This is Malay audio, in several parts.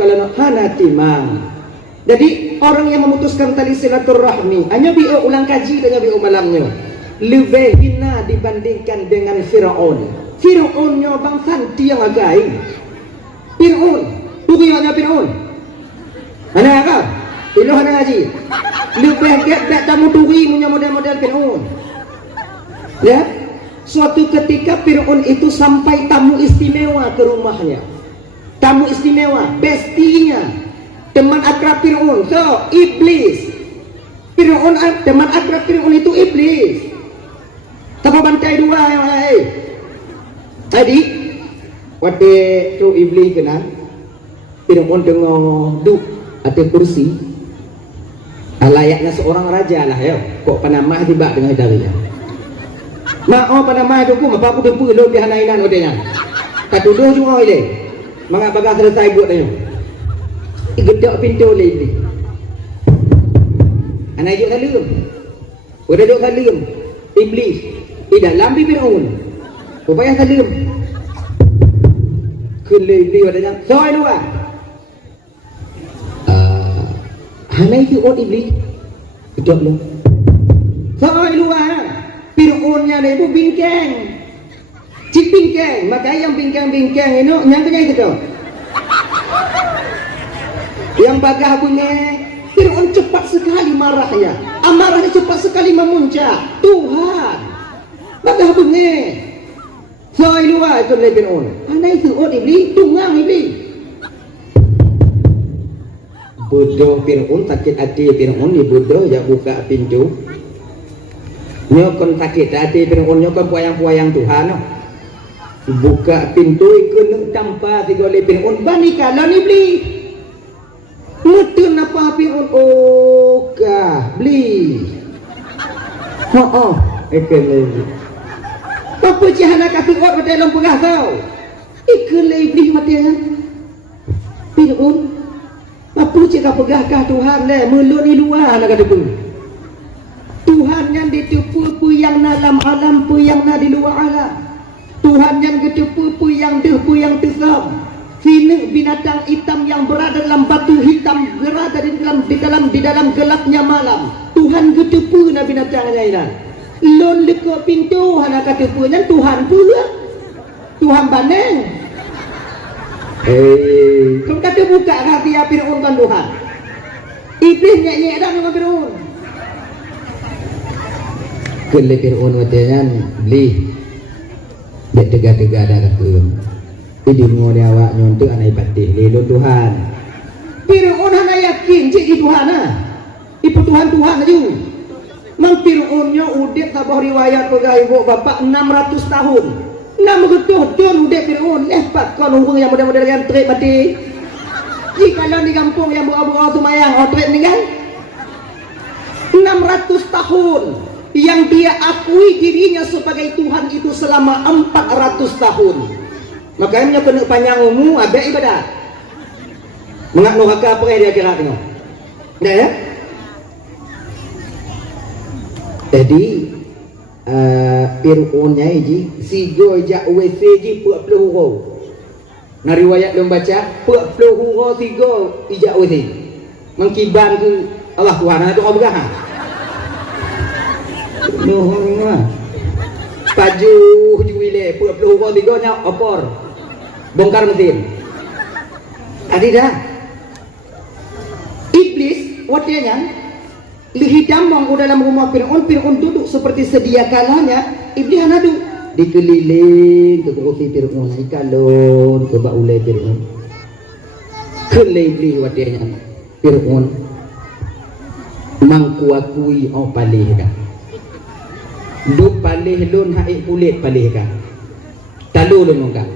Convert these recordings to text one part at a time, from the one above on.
kalau hana timang. Jadi orang yang memutuskan tali silaturahmi hanya bio ulang kaji dan bio malamnya lebih hina dibandingkan dengan Firaun. Firaunnya bang Santi yang agai. Firaun, tujuannya Firaun. Mana kau? Ilu hana ngaji. Lebih get tamu turi punya model-model Firaun. Ya, suatu ketika Firaun itu sampai tamu istimewa ke rumahnya. Tamu istimewa, bestinya, teman akrab Firaun, so iblis. Firaun, teman akrab Firaun itu iblis. Tapa bantai dua yang lain. Tadi, waktu tu iblis kena, Firaun dengar duduk atas kursi. Layaknya seorang raja lah ya. Kok panamah tiba dengan hidayah. Mak oh panamah itu ku, apa aku dempu lo bihanainan odenya. Tak tuduh juga ile. Mangak bagas selesai buat tanya. Gedok pintu oleh iblis. Anak duduk salim. Udah duduk salim. Iblis. Tidak lambi Firaun. Upaya salim. Kele iblis wadanya. Soal dua. Hanai itu orang iblis. Gedok lo. Soal dua. Firaunnya ibu bingkeng. Cik bingkeng, maka yang bingkeng-bingkeng ini nyangkanya itu tuh. Yang bagah bunyi, Firaun cepat sekali marahnya. Amarahnya cepat sekali memuncak. Tuhan, bagah bunyi. Soal luar itu lebih Firaun. Anak itu orang iblis, tunggang iblis. Bodoh Firaun, sakit hati Firaun, ni bodoh ya buka pintu. Nyokon sakit hati Firaun, nyokon puayang-puayang Tuhan. Buka pintu ikut tanpa tiga oleh Firaun bani kalan iblis. Mutun apa Firaun? Oh kah beli. Oh ikut iblis. Apa cihana kasih kuat pada dalam pengah kau? Ikut iblis matinya. Firaun. Apa cakap pegahkah Tuhan le melun di luar nak kata pun. Tuhan yang ditipu pu yang dalam alam pu yang di luar alam. Tuhan yang ketipu pu yang tesam. Sini binatang hitam yang berada dalam batu hitam berada di dalam gelapnya malam. Tuhan ketipu na binatangnya ini. Lon leko pintu hana ketipunya Tuhan pula. Tuhan baneng. Kau kata buka hati ya Firaun kan Tuhan. Iblis nyek-nyek dah dengan Firaun. Kele Firaun wadian beli. Dia tegak-tegak dah kata ini ngode awak nyontek anak ibadah lelo Tuhan. Firaun hana yakin cik Tuhan lah. Ibu Tuhan aja. Mang Firaunnya udah tabah riwayat pegai ibu bapak 600 tahun. Nama betul-betul udah Firaun lepas kau nunggu yang model-model yang trip mati. Jika lo di kampung yang buah-buah sumayang trip meninggal 600 tahun. Yang dia akui dirinya sebagai Tuhan itu selama 400 tahun. Makanya kena panjang umur abek ibadat. Mengak neraka apa dia kira tengok. Dah ya? Jadi Firaunnya ini sigo jak WC ji 40 huruf. Nah riwayat dia baca 40 huruf sigo ijak WC. Mengkiban tu Allah Tuhan itu kau berah. Nuhun paju juile 40 huruf sigo nya opor. Bongkar mesin. Tadi dah. Iblis watianya lihitam monggo dalam rumah Firaun. Firaun duduk seperti sedia kalanya. Iblis duduk dikeliling ke kursi Firaun, ikalon ke baulai Firaun. Kele iblis watianya Firaun mangkuakui au palih dah. Duk palih lun haik kulit palih kah. Talu lun kah.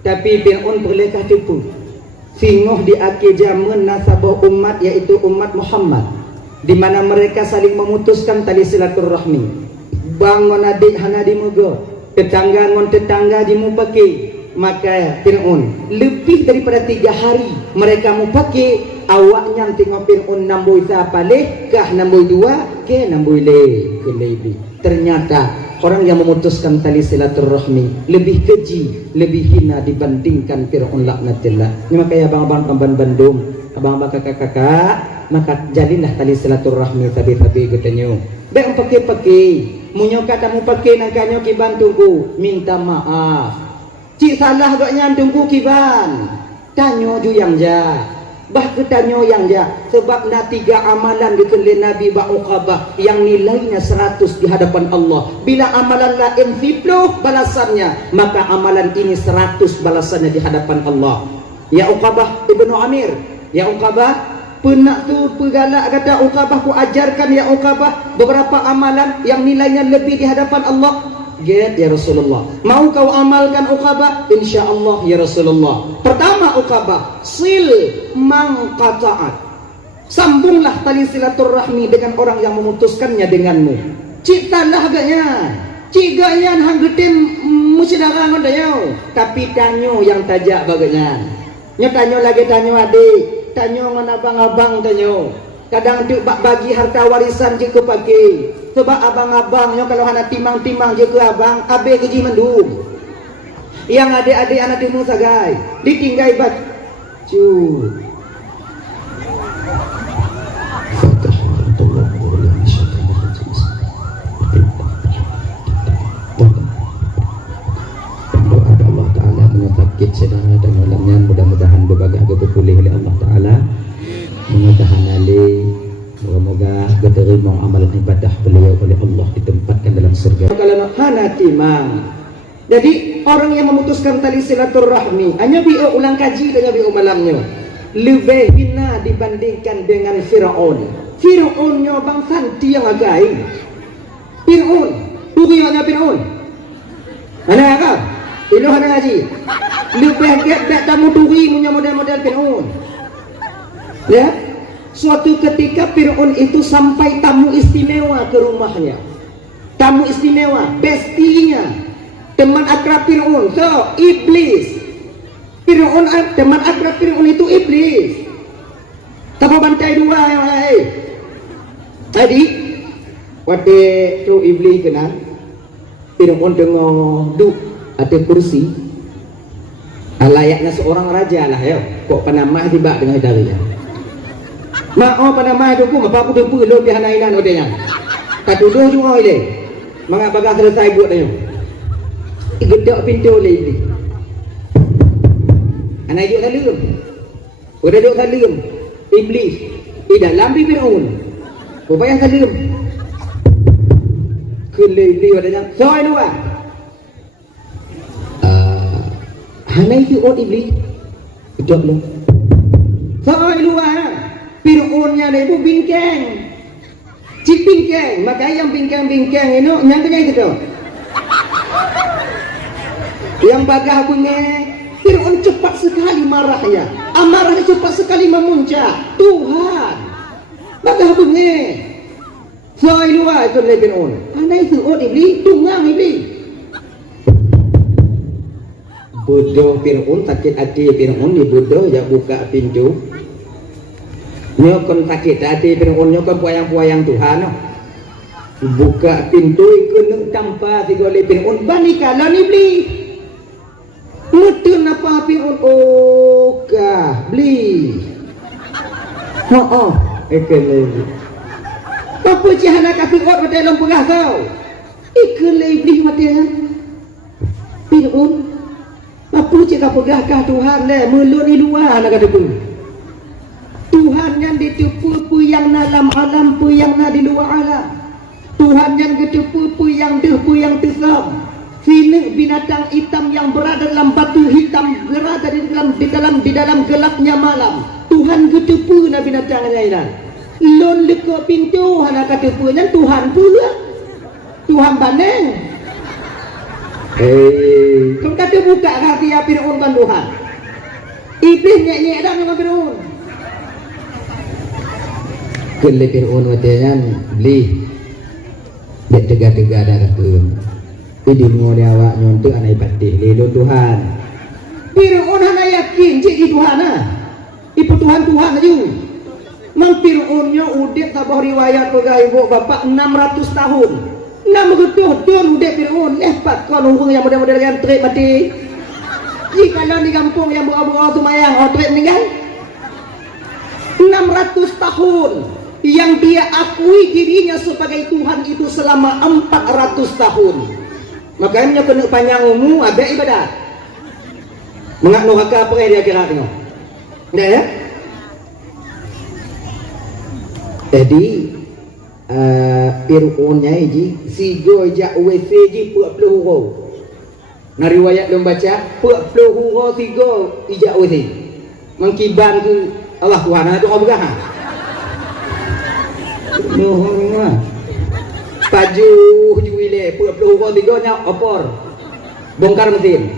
Tapi Firaun bolehkah tipu? Singoh di akhir zaman nasabah umat yaitu umat Muhammad, di mana mereka saling memutuskan tali silaturahmi. Bang monadik hana dimugo, tetangga ngon tetangga dimupaki. Maka Firaun lebih daripada 3 hari mereka mupaki. Awaknya tengok Firaun namboi sa paleh kah namboi 2 ke namboi le ke lebi. Ternyata orang yang memutuskan tali silaturahmi lebih keji, lebih hina dibandingkan Fir'aun laknatillah. Ini makanya abang-abang pemban Bandung, abang-abang kakak-kakak, maka jalinlah tali silaturahmi tabi-tabi katanya. Baik pakai-pakai, munyo kata mu pakai nangkanyo kiban tunggu, minta maaf. Cik salah agaknya tunggu kiban. Tanyo ju yang ja. Bah ketanyo yang ja, sebab na 3 amalan dikenli Nabi Ba'uqabah yang nilainya 100 di hadapan Allah. Bila amalan lain 10 balasannya, maka amalan ini 100 balasannya di hadapan Allah. Ya Uqabah ibnu Amir, ya Uqabah, penak tu pegalak kata Uqabah, ku ajarkan ya Uqabah beberapa amalan yang nilainya lebih di hadapan Allah. Get ya Rasulullah. Mau kau amalkan Uqabah? InsyaAllah ya Rasulullah. Pertama Uqabah, sil man qata'at. Sambunglah tali silaturahmi dengan orang yang memutuskannya denganmu. Ciptalah agaknya. Cik gayan hang getim musidara ngondayo. Tapi tanyo yang tajak bagainya. Nyo tanyo lagi tanyo adik, tanyo ngon abang-abang tanyo. Kadang tu bagi harta warisan je ke pakai. Sebab abang-abangnya kalau hana timang-timang je ke abang, abe keji mendung. Yang adik-adik anak timu sagai, ditinggai baju. Doa Allah Ta'ala menyebabkan saudara dan malamnya mudah-mudahan berbagai pulih oleh Allah Ta'ala. Mudah-mudahan ali moga-moga diterima amalan ibadah beliau oleh Allah, ditempatkan dalam surga. Kalau hana timang, jadi orang yang memutuskan tali silaturahmi hanya bio ulang kaji dan bio malamnya lebih hina dibandingkan dengan Fir'aun. Fir'aunnya bang santi yang agai. Fir'aun, tujuannya Fir'aun. Mana kau? Ilu hana ngaji. Lebih get tamu turi punya model-model Fir'aun. Ya, suatu ketika Fir'aun itu sampai tamu istimewa ke rumahnya. Tamu istimewa, bestinya, teman akrab Fir'aun, so iblis. Fir'aun, teman akrab Fir'aun itu iblis. Tapa bantai dua yang lain. Tadi, waktu tu iblis kena, Fir'aun dengar duduk atas kursi. Layaknya seorang raja lah ya. Kok panamah tiba dengan darinya. Mak pada mai tu ku apa tu pu lo bihan ainan odenya. Katuduh juga ile. Mangak bagah selesai buat dia. Gedok pintu le ini. Anak juk salim. Udah juk salim. Iblis. Tidak lambi Fir'aun. Upaya salim. Kele odenya. Soai dua. Hanai Fir'aun iblis. Gedok lo. Soai dua. Fir'aunnya itu bingkeng, cik bingkeng, maka yang bingkeng-bingkeng ini nyangkanya itu tuh. Yang bagah punya Fir'aun cepat sekali marahnya, amarahnya cepat sekali memuncak. Tuhan, bagah punya. Soal luar itu dari Fir'aun. Anak Fir'aun iblis, tunggang iblis. Bodoh Fir'aun, sakit hati Fir'aun, dibodoh ya buka pintu. Nyokon sakit hati Fir'aun, nyokon puayang-puayang Tuhan. Buka pintu ikut tanpa tiga oleh Fir'aun. Banikalan iblis. Mutun apa Fir'aun? Oh kah beli. Oh ikan iblis. Apa cihana ka Fir'aun pada dalam pegah kau? Ikan iblis matinya. Fir'aun. Apa cika pegah kah Tuhan le? Melun di luar nak kata pun. Tuhan yang ditipu pu yang dalam alam pu yang na di luar alam. Tuhan yang ditipu pu yang deh pu yang tesam. Sinik binatang hitam yang berada dalam batu hitam berada di dalam gelapnya malam. Tuhan ditipu na binatang lain. Lon leko pintu hana katipu nya Tuhan pula. Tuhan baneng. Kau kata buka hati ya Fir'aun ban Tuhan. Iblis nyek-nyek dah dengan Fir'aun. Kele Fir'aun watenan beli dia tegak-tegak dah kata ini ngoni awak nyontek anai patih lelon Tuhan. Fir'aun hana yakin cik di Tuhan lah ibu Tuhan aja. Mang Fir'aunnya udah tabah riwayat pegawai ibu bapak 600 tahun Nama getuh don udah Fir'aun lepat kon hurung yang model-model yang trip mati. Jika lo di kampung yang buah-buah sumayang trip meninggal 600 tahun yang dia akui dirinya sebagai Tuhan itu selama 400 tahun. Makanya kena panjang umur ada ibadat. Mengak neraka apa dia kira tengok. Enggak ya? Jadi Fir'aunnya ini si goja WC ji 40 huruf. Nah riwayat dia baca 40 huruf 3 ijak WC. Mengkiban ke Allah Tuhan itu kau berah. Nuhun Paju juile 40 huruf 3 nya opor. Bongkar mesin.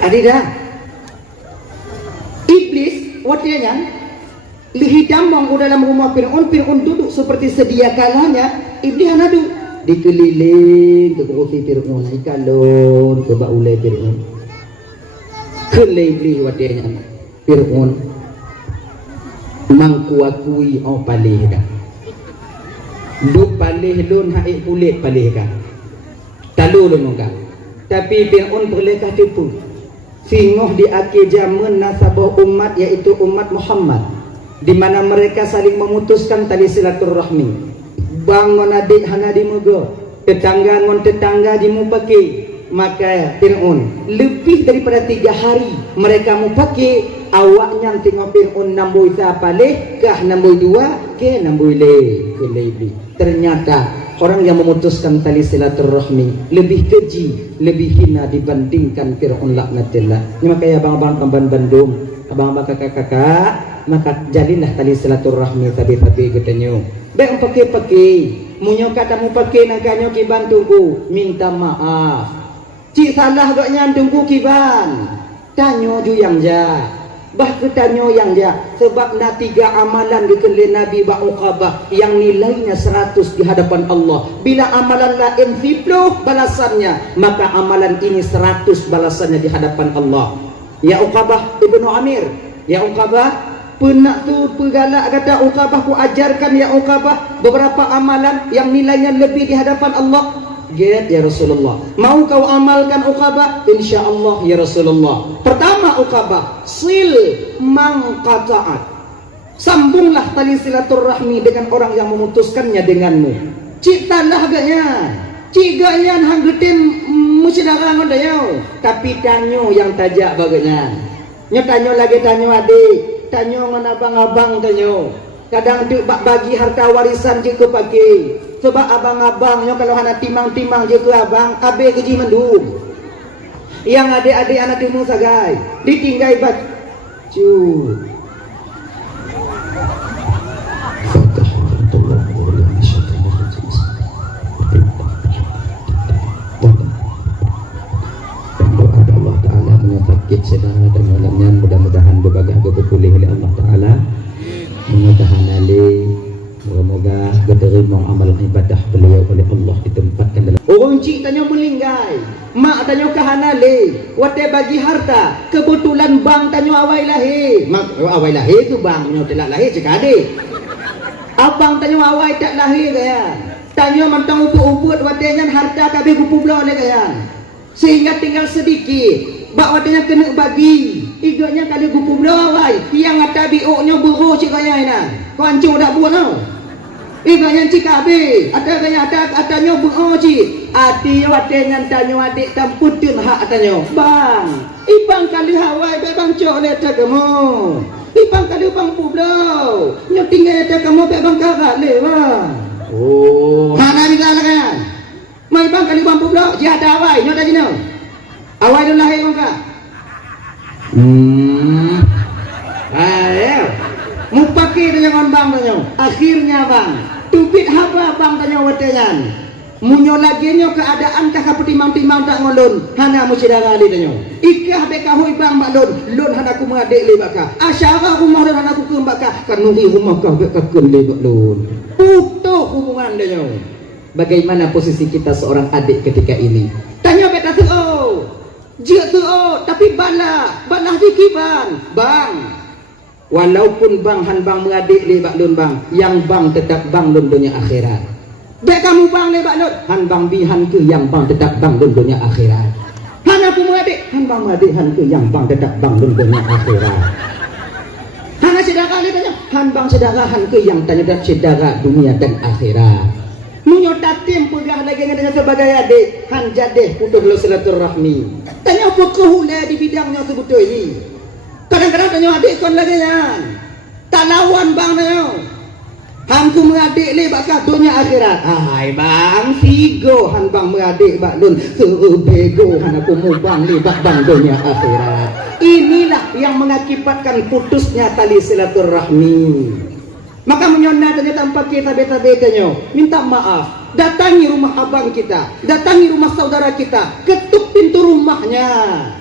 Adidah. Iblis watianya lihidamang dalam rumah Fir'aun. Fir'aun duduk seperti sedia kalanya. Iblis duduk dikeliling ke kursi Fir'aun, ikalon ke baulai Fir'aun. Kelai iblis watianya Fir'aun mangkuakui palih kan. Duk palih lun haik kulit palih kan. Talu lun kan. Tapi Fir'aun berlekah tipu. Singoh di akhir zaman nasabah umat yaitu umat Muhammad, di mana mereka saling memutuskan tali silaturahmi. Bang monadik hana di mugo, tetangga ngon tetangga di mu pakai. Maka Fir'aun lebih daripada 3 hari mereka mu pakai awaknya tengok Fir'aun namboi siapa leh kah namboi 2 ke namboi leh ke lebih. Ternyata orang yang memutuskan tali silaturahmi lebih keji, lebih hina dibandingkan Fir'aun laknatillah. Ini makanya abang-abang Kamban Bandung, abang-abang kakak-kakak, maka jalinlah tali silaturahmi tabi-tabi katanya. Baik pakai-pakai, munyo kata mu pakai nangkanyo kiban tunggu, minta maaf. Cik salah gaknya tunggu kiban. Tanyo ju yang ja. Bah ketanyo yang ja sebab na 3 amalan dikeliling Nabi Ba'uqabah yang nilainya 100 di hadapan Allah. Bila amalan lain 10 balasannya, maka amalan ini 100 balasannya di hadapan Allah. Ya Uqabah ibnu Amir, ya Uqabah penak tu pegalak kata Uqabah ku ajarkan ya Uqabah beberapa amalan yang nilainya lebih di hadapan Allah. Get ya Rasulullah. Mau kau amalkan Uqabah? InsyaAllah ya Rasulullah. Pertama Uqabah, sil mangqata'at. Sambunglah tali silaturahmi dengan orang yang memutuskannya denganmu. Cik tanah agaknya. Cik gayan hanggetin musydara ngondayo. Tapi tanyo yang tajak bagainya. Nyo tanyo lagi tanyo adik. Tanyo ngon abang-abang tanyo. Kadang tu bagi harta warisan je ke pakai. Sebab abang-abangnya kalau hana timang-timang je ke abang, abe keji mendung. Yang adik-adik anak timu sagai, ditinggai baju. Berdoa Allah Ta'ala menyakit saudara dan malamnya mudah-mudahan berbagai berpulih oleh Allah Ta'ala. Mudah-mudahan moga-moga diterima amal ibadah beliau oleh Allah ditempatkan dalam. Orang cik tanya melinggai, mak tanya kahanale, wate bagi harta, kebetulan bang tanya awai lahir. Mak awai lahir tu bang, nyo telak lahir cik adik. Abang tanya awai tak lahir kaya. Tanya mantang uput-uput watenya harta kabeh kupu belah oleh kaya. Sehingga tinggal sedikit, bak watenya kena bagi. Iganya kali kupu belah awai, yang ada bioknya buru cik kaya ina. Kau ancur dak buat tau. Iganya cik kabeh, ada kaya atanya buru cik. Ati watenya tanya adik tamputin hak atanya. Bang, ibang kali hawai bebang cok leta kamu. Ibang kali bang publau. Nyo tinggal leta kamu bebang karat le bang. Oh, mana ni lah kan? Mai bang kali bang publau, dia ada awai, nyo dah jino. Awai dah lahir muka. Ayo. Mu pakai dengan bang tanya. Akhirnya bang, tubit haba bang tanya watenyan. Munyo lagi nyo keadaan kah petimang-timang tak ngolon. Hana mu sidara ali tanya. Ikah beka hui bang maklon, lon hana ku mengadik le baka. Asyara rumah lon hana ku ke baka. Kanuri rumah kah beka ke le maklon. Putuh hubungan tanya. Bagaimana posisi kita seorang adik ketika ini? Tanya beta tu oh. Jia tu oh, tapi balah dikiban. Bang, walaupun bang han bang mengadik le bak lun bang, yang bang tetap bang lun dunia akhirat. Baik kamu bang lebak lot, han bang bihan ke yang bang tetap bang dunia akhirat. Han aku mengadik, han bang mengadik han ke yang bang tetap bang dunia akhirat. Han sedara le tanya, han bang sedara han ke yang tanya dan sedara dunia dan akhirat. Menyota tim pegah lagi dengan sebagai adik, han jadeh putus lo silaturahmi. Tanya apa kehula di bidangnya sebetul ini. Kadang-kadang tanya adik kon lagi kan. Tak lawan bang tanya. Han ku mengadik le bakal dunia akhirat. Hai bang, figo han bang mengadik bak dun sebego han aku mau bang le bak bang dunia akhirat. Inilah yang mengakibatkan putusnya tali silaturahmi. Maka menyona tanya tanpa kita beta-betanya, minta maaf. Datangi rumah abang kita, datangi rumah saudara kita, ketuk pintu rumahnya,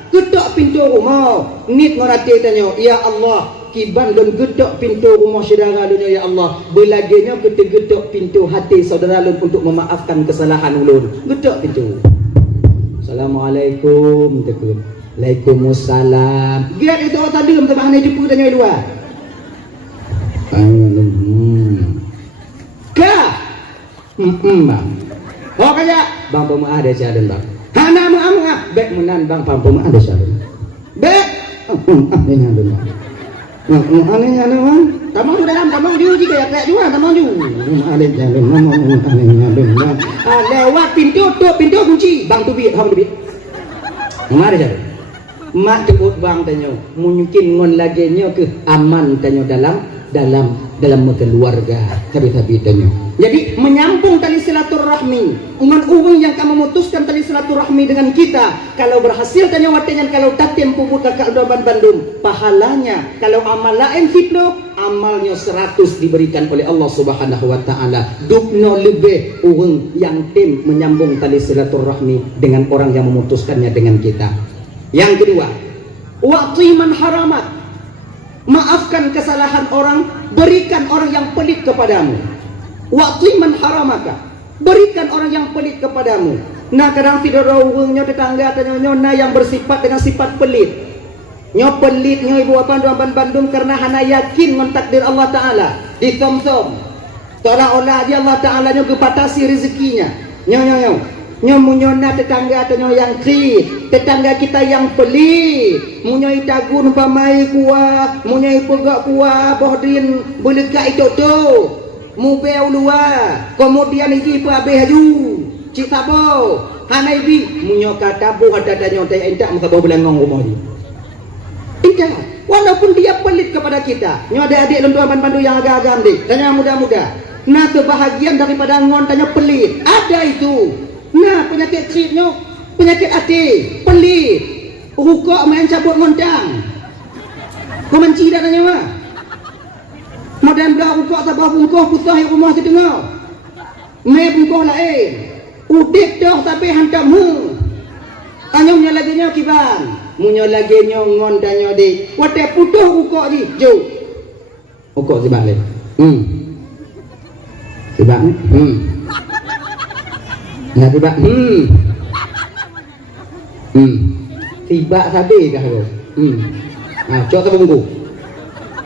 ketuk pintu rumah. Nit ngorati tanya, ya Allah, kiban dan gedok pintu rumah saudara dunia ya Allah. Belaginya gedok pintu hati saudara lun untuk memaafkan kesalahan ulun. Gedok pintu. Assalamualaikum tekun. Waalaikumsalam. Giat itu tadi dalam tebahan hidup tanya dua. Ka. Bang. Oh kaya bang pemah ada siaden bang. Hana mengamah bek menan bang pemah ada siaden. Bek. Anehnya dulu. Anehnya dulu. Tamang di dalam tamang diuji kayak juga tamang juga. Anehnya dulu. Anehnya dulu. Lewat pintu tuh pintu kunci bang tubi ham tubi. Mana ada siaden. Mak jemput bang tanyo, mungkin ngon lagi nyo ke aman tanyo dalam keluarga tapi tanyo. Jadi menyambung tali silaturahmi, uang yang kamu memutuskan tali silaturahmi dengan kita. Kalau berhasil tanyo watenya kalau tatem pubuka ke Bandung, pahalanya kalau amal lain fitno, amalnya 100 diberikan oleh Allah Subhanahu wa taala. Dukno lebih uang yang tim menyambung tali silaturahmi dengan orang yang memutuskannya dengan kita. Yang kedua, wa'ti man haramat. Maafkan kesalahan orang, berikan orang yang pelit kepadamu. Wa'ti man haramaka. Berikan orang yang pelit kepadamu. Nah, kadang tidak rawungnya tetangga tanya yang bersifat dengan sifat pelit. Nyo pelit nyo ibu apa Bandung karena hana yakin dengan takdir Allah taala. Ditom-tom. Seolah-olah dia Allah taala nyo kebatasi rezekinya. Nyo munyona tetangga atau yang krit, tetangga kita yang pelit, munyai tagun pamai kuah, munyai pegak kuah, bohdin belekak itu tu, mubeu luar, kemudian iki pa behaju, citabo, hanai bi, munyo kata bu ada danyo tay entak muka bulan ngong rumah ni. Tidak, walaupun dia pelit kepada kita, nyo ada adik lentuan bandu yang agak-agak dik, tanya muda-muda, nah kebahagiaan daripada ngon tanya pelit, ada itu. Nah penyakit kritnya, penyakit hati, pelit, rukuk main cabut mondang, kemenci dah tanya mah. Modern belah rukuk sabah bungkuh pusah yang rumah setengah, me bungkuh lain, udik dah tapi hantam hu. Tanya lagi nya kiban, munya lagi nya ngon tanya di, wadah putuh rukuk di, jauh, rukuk sebab le, sebab ni, Nah tiba, tiba sabi kah lo? Nah, coba bungku.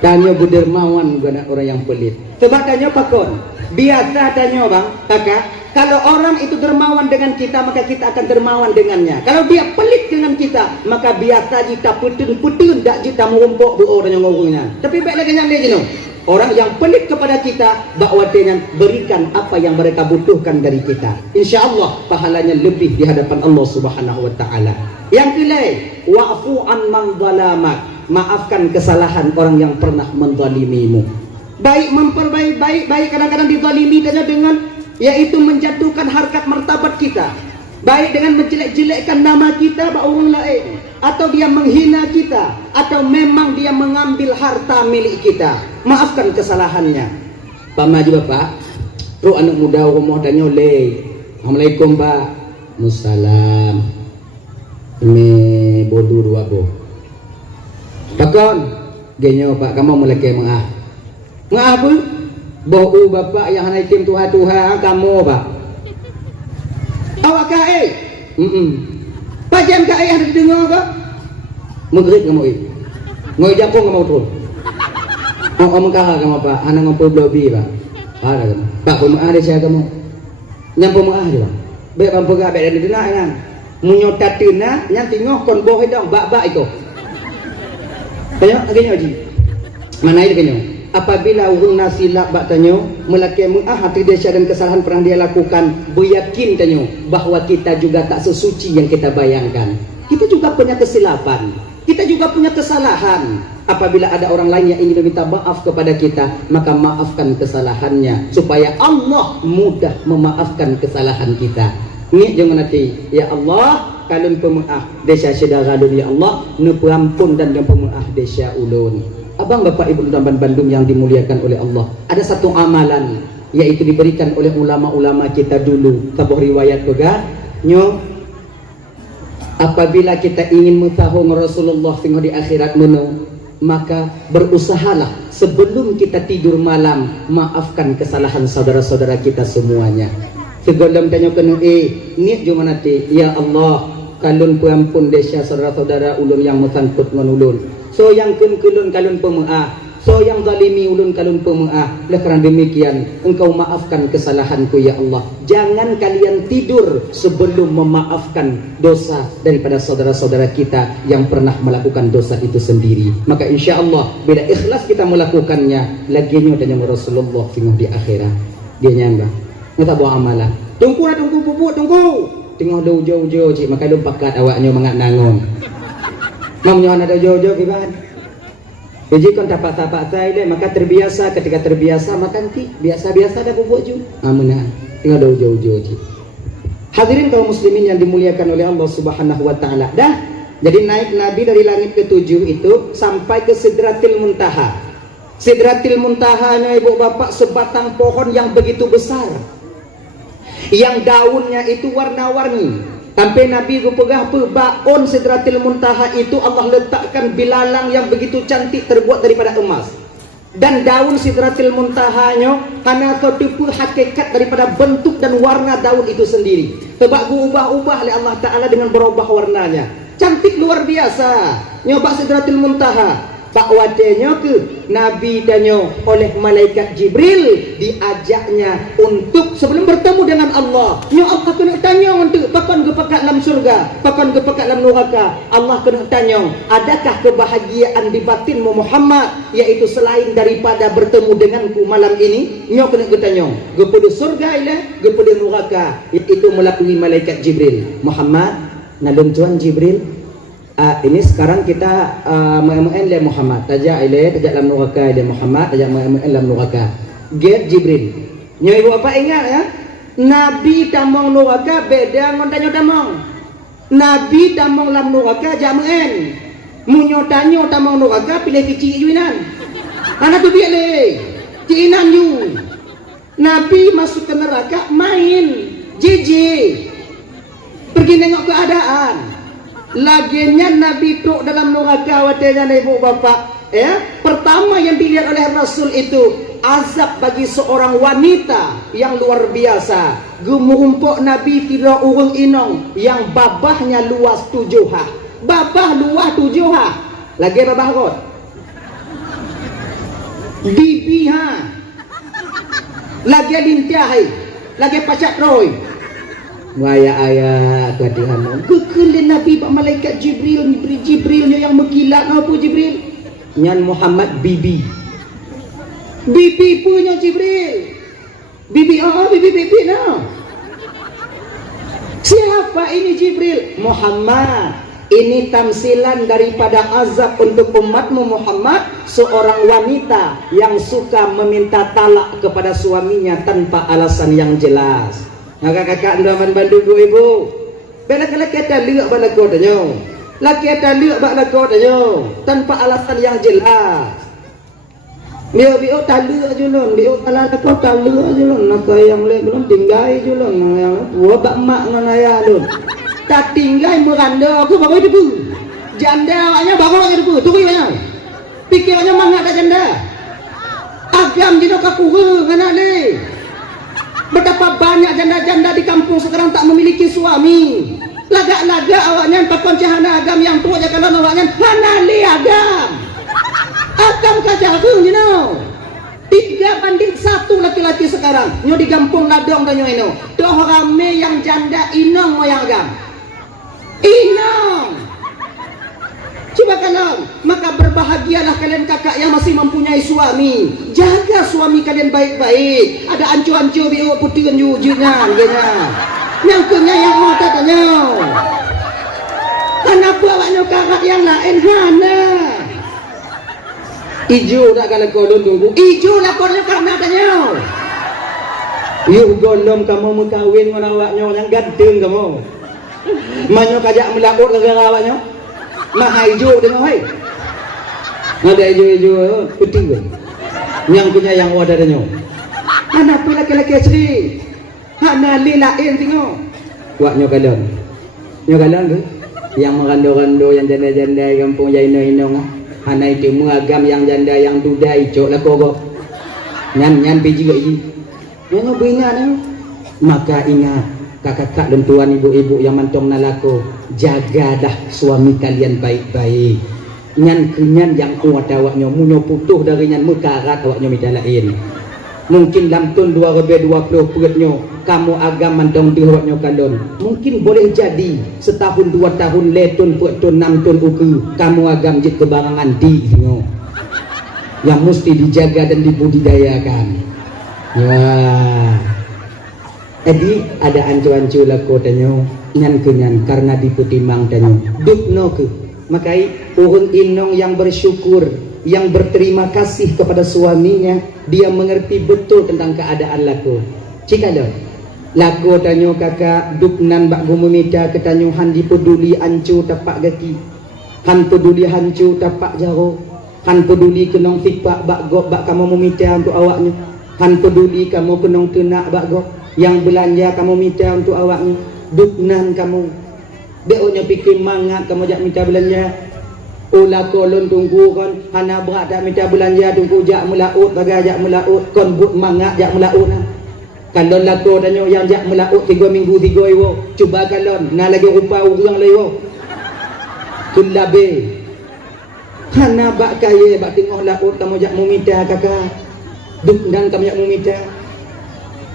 Tanya berdermawan bukan orang yang pelit. Sebab tanya pakon. Biasa tanya bang, kakak. Kalau orang itu dermawan dengan kita, maka kita akan dermawan dengannya. Kalau dia pelit dengan kita, maka biasa kita putun tak kita merumpuk orang yang ngomongnya. Tapi baik lagi yang dia orang yang pelit kepada kita, bakwatenya berikan apa yang mereka butuhkan dari kita. Insya Allah pahalanya lebih di hadapan Allah Subhanahu wa taala. Yang kedua, wa'fu an man zalamak. Maafkan kesalahan orang yang pernah menzalimimu. Baik memperbaik baik kadang-kadang dizalimi dengan yaitu menjatuhkan harkat martabat kita. Baik dengan menjelek-jelekkan nama kita bagi orang lain, atau dia menghina kita, atau memang dia mengambil harta milik kita. Maafkan kesalahannya. Pak Maju Bapak, ru anak muda rumah tanya le. Assalamualaikum Pak. Musalam. Ini bodoh dua bo. Pakon, genyo Pak kamu meleke mengah. Mengah apa? Bau Bapak yang hanai tim Tuhan kamu Pak. Awak kae, pajan kae ada dengar ke? Mengerit kamu ini, ngoi japung kamu turun. Oh mengkara kamu Pak, anak ngomong lobby Pak. Ada kamu, Pak pun ada siapa kamu? Nyampo maah dia. Baik bang pegak baik dari dina kan. Munyo tatuna nyang tingoh kon boh dong bak-bak itu. Tanya agaknya Haji. Mana itu kenyo? Apabila guna silap bak tanyo melaki muah hati dia dan kesalahan pernah dia lakukan, beryakin tanyo bahwa kita juga tak sesuci yang kita bayangkan. Kita juga punya kesilapan. Kita juga punya kesalahan. Apabila ada orang lain yang ingin meminta maaf kepada kita, maka maafkan kesalahannya supaya Allah mudah memaafkan kesalahan kita. Ni jangan nanti, ya Allah, kalun pemaaf desa saudara ya Allah, nu perampun dan yang pemaaf desa ulun. Abang bapak ibu dan Bandung yang dimuliakan oleh Allah, ada satu amalan yaitu diberikan oleh ulama-ulama kita dulu. Tabuh riwayat juga nyo, apabila kita ingin mengetahui Rasulullah di akhirat menu, maka berusahalah sebelum kita tidur malam maafkan kesalahan saudara-saudara kita semuanya. Segolong tanya kena ni cuma nanti, ya Allah, kalun perampun desa saudara-saudara ulun yang mesangkut ngan ulun. So yang kulun kalun pemaaf, so yang zalimi ulun kalun pemaaf. Oleh kerana demikian, engkau maafkan kesalahanku ya Allah. Jangan kalian tidur sebelum memaafkan dosa daripada saudara-saudara kita yang pernah melakukan dosa itu sendiri. Maka insya Allah bila ikhlas kita melakukannya, laginya dan yang Rasulullah di akhirat dia nyangga. Kita buat amalan. Tunggu pupuk tunggu. Tengah jauh-jauh cik maka lu pakat awaknya mangat nangon. Mamnya ada jauh-jauh kiban. Jadi kon tapak-tapak saya deh, maka terbiasa, ketika terbiasa makan ti biasa-biasa dah pupuk ju. Amunah. Tengah jauh-jauh cik. Hadirin kaum muslimin yang dimuliakan oleh Allah Subhanahu wa taala. Dah. Jadi naik Nabi dari langit ke-7 itu sampai ke Sidratil Muntaha. Sidratil Muntahanya ibu bapak sebatang pohon yang begitu besar. Yang daunnya itu warna-warni. Sampai Nabi pegah baon Sidratil Muntaha itu Allah letakkan bilalang yang begitu cantik terbuat daripada emas. Dan daun Sidratil Muntahanya karena tertipu hakikat daripada bentuk dan warna daun itu sendiri. Sebab ubah-ubah oleh Allah Ta'ala dengan berubah warnanya. Cantik luar biasa. Nyoba Sidratil Muntaha. Pak wadenya ke Nabi tanya oleh malaikat Jibril, diajaknya untuk sebelum bertemu dengan Allah. Ya Allah kena tanya untuk papan ke pekat dalam surga, papan ke pekat dalam neraka. Allah kena tanya, adakah kebahagiaan di batinmu Muhammad, yaitu selain daripada bertemu denganku malam ini? Nyo kena tanya, kepada surga ialah kepada neraka, itu melalui malaikat Jibril. Muhammad, nalun tuan Jibril. Ini sekarang kita mengen le Muhammad tajak ile tajak dalam neraka ile Muhammad tajak mengen dalam neraka get Jibril nyo ibu apa ingat ya, Nabi tamong neraka beda ngon tanyo tamong. Nabi tamong dalam neraka jamen munyo tanyo tamong neraka pilih kecil juinan anak tu biar le ciinan ju. Nabi masuk ke neraka main jiji pergi nengok keadaan. Laginya Nabi truk dalam neraka watenya ibu bapak. Ya, pertama yang dilihat oleh Rasul itu azab bagi seorang wanita yang luar biasa. Gemumpuk Nabi tidak urung inong yang babahnya luas 7 ha. Babah luas 7 ha. Lagi babah kot. Bibi ha. Lagi lintiah. Lagi pacak roy. Waya ayat kadihan kekelin Nabi pak malaikat Jibrilnya yang mengkilat apa Jibril nyan Muhammad bibi punya Jibril bibi no. Siapa ini Jibril? Muhammad. Ini tamsilan daripada azab untuk umatmu Muhammad, seorang wanita yang suka meminta talak kepada suaminya tanpa alasan yang jelas. Kakak-kakak ndaman Bandung ibu. Bela kala kita liak bala kodanya. Laki kita liak bala kodanya tanpa alasan yang jelas. Bio talu aja lon, bio kala ko talu aja lon, nak yang lek lon tinggai aja lon, yang tua bak mak ngan ayah lon. Tak tinggai meranda aku baru debu. Janda awaknya baru aja debu. Tunggu banyak. Pikirannya mangak dak janda. Agam dino kakuhe anak le. Betapa banyak janda-janda di kampung sekarang tak memiliki suami. Lagak-lagak awaknya pakon cahana agam yang tua je kalau awaknya hanali agam. Agam kajahung you know. 3 banding dibanding satu laki-laki sekarang. Nyo di kampung ladong dan nyo ino. Doh rame yang janda inong moyang agam. Inong. Coba kalian, maka berbahagialah kalian kakak yang masih mempunyai suami. Jaga suami kalian baik-baik. Ada ancu-ancu biu putih jujunya, gini. Yang punya yang mau katanya. Kenapa awaknya kakak yang lain mana? Ijo tak kalau kolon tunggu. Ijo lah kolon karena katanya. Yuk golom kamu mengkawin dengan awaknya yang gadeng kamu. Manyo kajak melakut dengan awaknya. Mah hijau dengan hai. Ada hijau putih kan. Yang punya yang wadarnya. Anak pun laki-laki asli. Hana lilain tengok. Waknya kadang. Nyo kadang tu. Yang merando-rando yang janda-janda kampung jaino-hino. Hana itu muagam yang janda yang tuda icok lah kok. Nyan biji ke iji. Nyo beringat. Maka ingat kakak-kakak dan tuan ibu-ibu yang mantong nalako, jagalah suami kalian baik-baik. Nyan kenyan yang kuat awaknya munyo putuh dari nyan mekarat awaknya mida lain. Mungkin dalam tahun 2020 perutnya kamu agam mantong di awaknya kalon. Mungkin boleh jadi setahun 2 tahun letun puat tahun 6 tahun uku kamu agam jit kebarangan di nyo. Yang mesti dijaga dan dibudidayakan. Ya. Jadi ada ancu-ancu lako tanyo nyan kenyan karena diputimang tanyo dukno ke makai orang inong yang bersyukur yang berterima kasih kepada suaminya dia mengerti betul tentang keadaan lako jika lako tanyo kakak duknan bak gumumita ke tanyo han dipeduli ancu tapak gaki han peduli hancu tapak jaro han peduli kenong fikpak bak gop bak kamu memita untuk awaknya han peduli kamu kenong tenak bak gop yang belanja kamu minta untuk awaknya duknan kamu deoknya pikir mangat kamu jak minta belanja ulah kolon tunggu kon hana berat tak minta belanja tunggu jak melaut bagai jak melaut kon but mangat jak melaut nah. Kalau lako danyo yang jak melaut 3 minggu 3 ewo cuba kalon na lagi rupa urang lewo kulabe hana bak kaya bak tengok laut kamu jak minta kakak duknan kamu jak minta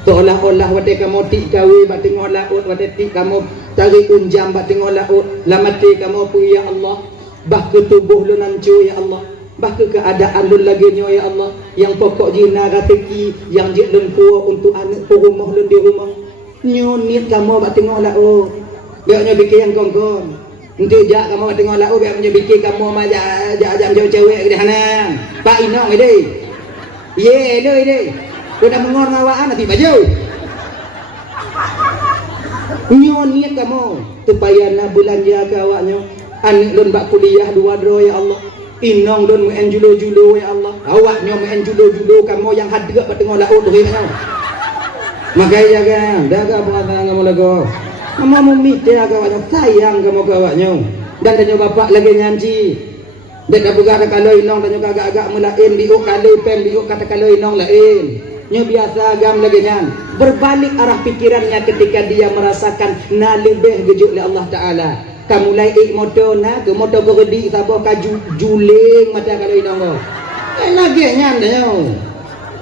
seolah-olah wadai kamu tik kawi bak tengok laut wadai tik kamu tarik unjam bak tengok laut lamati kamu pun ya Allah bah ke tubuh lu nancu ya Allah bah ke keadaan lu lagi nyo ya Allah yang pokok jina rateki yang jik lun kuah untuk anak pu rumah lun di rumah nyo niat kamu bak tengok laut biarnya bikin yang kongkong untuk jak kamu bak tengok laut biarnya bikin kamu majak cewek ke sana pak inong ini ye lo ini udah mengor ngawaan nanti baju nyo niat kamu supaya na belanja ke awaknya anak lun bak kuliah 2 dro ya Allah inong lun main julo-julo ya Allah awaknya main julo-julo kamu yang hadir bak tengok laut tu ya makanya kan jaga pengatahan kamu lagu kamu memikir ke awaknya sayang kamu ke awaknya dan tanya bapak lagi nyanci dek dah buka kalau inong tanya agak-agak melain biuk kali pen biuk kata kalau inong lain nyo biasa agam lagi nyan berbalik arah pikirannya ketika dia merasakan na lebih gejuk oleh Allah Ta'ala kamu laik motor na ke motor beredi sabah kaju juling mata kalau inong lagi nyan danyo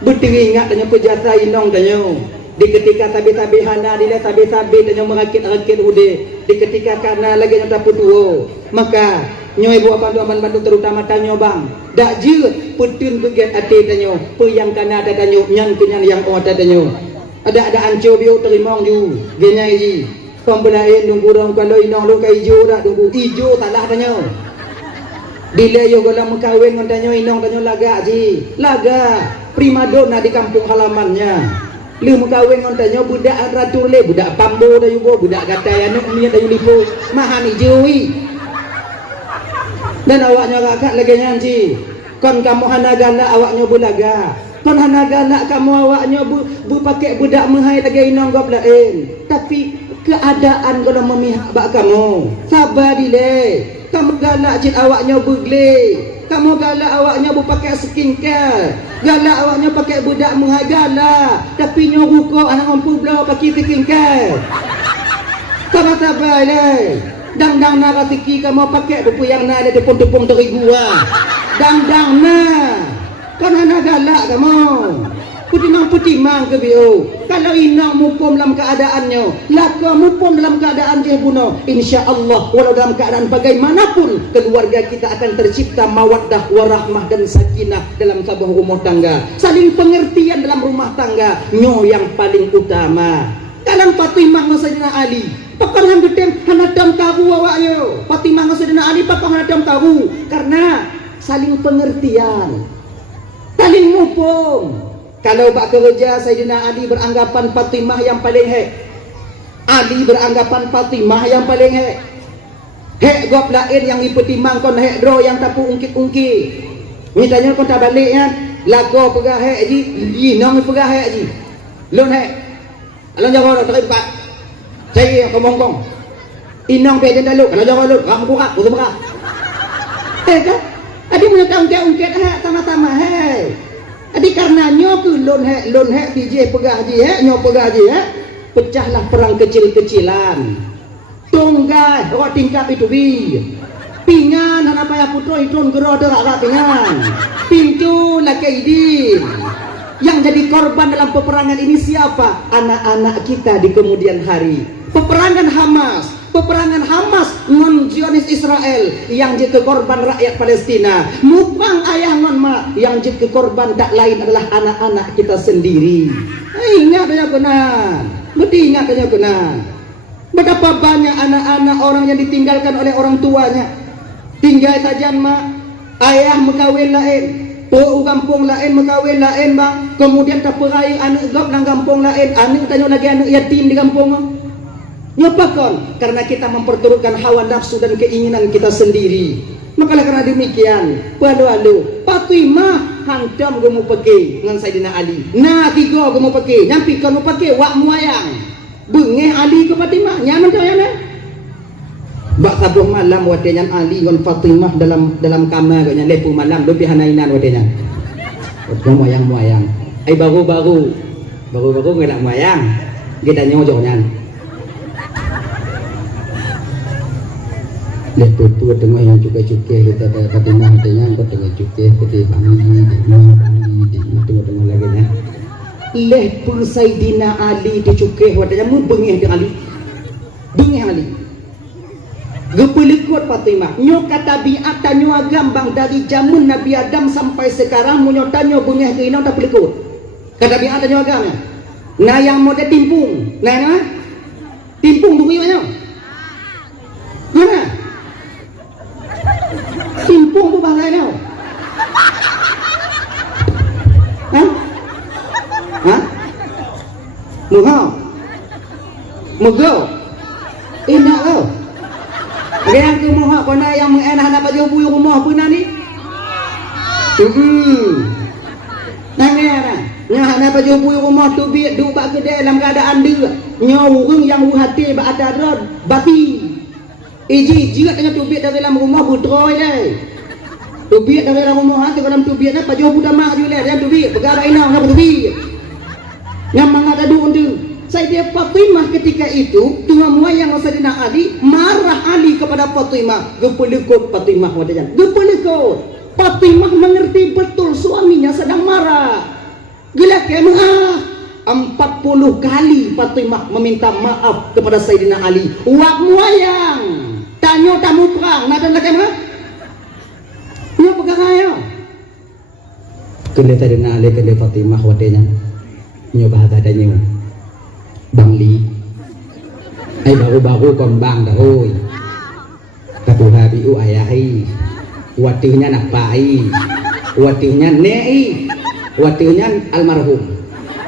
betul ingat danyo pejasa inong danyo di ketika sabi-sabi hana dia sabi-sabi danyo merakit-rakit ude di ketika karena lagi nyo tak putuo maka nyo ibu apa tu aman bantu terutama tanyo bang dak jeut putun beget ati tanyo pe yang kana ada tanyo nyan kenyan yang ada tanyo ada anco biu terimong ju genyai ji pembelain dungku dong kalau inong lu ka ijo dak dungku ijo salah tanyo dile yo golang mengkawin ngon tanyo inong tanyo laga ji laga primadona di kampung halamannya lu mengkawin ngon tanyo budak ratu le budak pambo dayu go budak gatai anu miat dayu lipo mahani jui dan awaknya kakak lagi nyanci kon kamu hana galak awaknya bulaga kon hana galak kamu awaknya bu pakai budak menghai lagi inong gop lain tapi keadaan kalau memihak bak kamu sabar dile kamu galak cit awaknya bugle kamu galak awaknya bu pakai skincare galak awaknya pakai budak menghai galak tapi nyoru kok anak mampu belau pakai skincare sabar le dang naratiki kamu pakai buku yang na ada tepung-tepung terigu dang na kan hana galak kamu putimang ke bio. Kalau inang mupom dalam keadaannya, laka mupom dalam keadaan je buno, insya-Allah walau dalam keadaan bagaimanapun keluarga kita akan tercipta mawaddah warahmah dan sakinah dalam sebuah rumah tangga. Saling pengertian dalam rumah tangga nyo yang paling utama. Kalang Fatimah Sayyidina Ali pakar hanggedem hanadam tahu awakyo. Fatimah Sayyidina Ali pakar hanadam tahu karena saling pengertian, saling mupom. Kalau bak kerja Sayyidina Ali beranggapan Fatimah yang paling hek, Ali beranggapan Fatimah yang paling hek. Hek gop lain yang dipertimbang kon hek dro yang tapu ungkit-ungkit. Mitanya kon tak balik kan, lago pegah hek ji, inong pegah hek ji. Lon hek. Alon jago tak empat. Saya ngomong-ngomong. Inong pe jenda lu, kalau jago lu, kamu buka, buka. Kan? Adi punya ungkit-ungkit hek tama-tama hek. Jadi karena nyo ke lon hek DJ pegah ji hek nyo pegah ji hek pecahlah perang kecil-kecilan. Tunggai awak tingkap itu bi. Pingan anak payah putra itun gero derak pingan. Pintu lakai din. Yang jadi korban dalam peperangan ini siapa? Anak-anak kita di kemudian hari. Peperangan Hamas ngon Zionis Israel yang jadi korban rakyat Palestina. Mukbang ayah ngon mak yang jadi korban tak lain adalah anak-anak kita sendiri. Ingat aja benar. Mesti ingat aja benar. Betapa banyak anak-anak orang yang ditinggalkan oleh orang tuanya. Tinggal saja mak, ayah mengkawin lain. Po kampung lain mengkawin lain bang, kemudian tak perai anak gap nang kampung lain, anak tanya lagi anak yatim di kampung. Nyapakan karena kita memperturutkan hawa nafsu dan keinginan kita sendiri. Maka karena demikian, palu-alu Fatimah hantam gemu pakai dengan Sayyidina Ali. Nah tiga gemu pakai, nyampi kamu pakai wak muayang. Bengeh Ali ke Fatimah, nyaman kau ya? Bak sabuh malam wadenyan Ali dan Fatimah dalam kamar gaknya lepu malam lebih hanainan wadenyan. Moyang. Baru-baru ngelak moyang. Kita nyojoknya. Lepu tengah yang cukai-cukai kita ada Fatimah wadenyan kau tengah cukai kita bangi tengah lagi nya. Lepu Sayyidina Ali dicukai wadenyan mu bengih dengan Ali. Bengih Ali. Gepelekut Fatimah nyo kata biat tanyo agam dari zaman Nabi Adam sampai sekarang nyo tanyo bengeh ke inang tak pelekut kata biat tanyo agam ya. Nah yang mau timpung nah timpung bunyi banyak mana timpung tu bahasa ini mugo enak lo. Yang ke rumah kena yang mengenah nak baju buyu rumah pun ni. Nangnya nah nak baju buyu rumah tu biar duk bak kedai dalam keadaan dia. Nyawung yang hati bak adarad bati. Iji jika tanya tu biar dari dalam rumah budroy deh. Tu biar dari dalam rumah tu dalam tu biar nak baju budak mah juga dia tu biar perkara inang nak tu biar. Yang mangada du undu. Sayyidah Fatimah ketika itu tengah moyang Sayyidina Ali marah Ali kepada Fatimah gepelekut Fatimah wadanya gepelekut Fatimah mengerti betul suaminya sedang marah gila kemah 40 kali Fatimah meminta maaf kepada Sayyidina Ali wak moyang tanyo tamu perang nak dan kemah nyo pegang ayo kele Sayyidina Ali kele Fatimah wadanya nyo bahasa adanya Bang Li baru-baru kon bang dah oi katuha biu ayahi watinya nak pai watinya nei watinya almarhum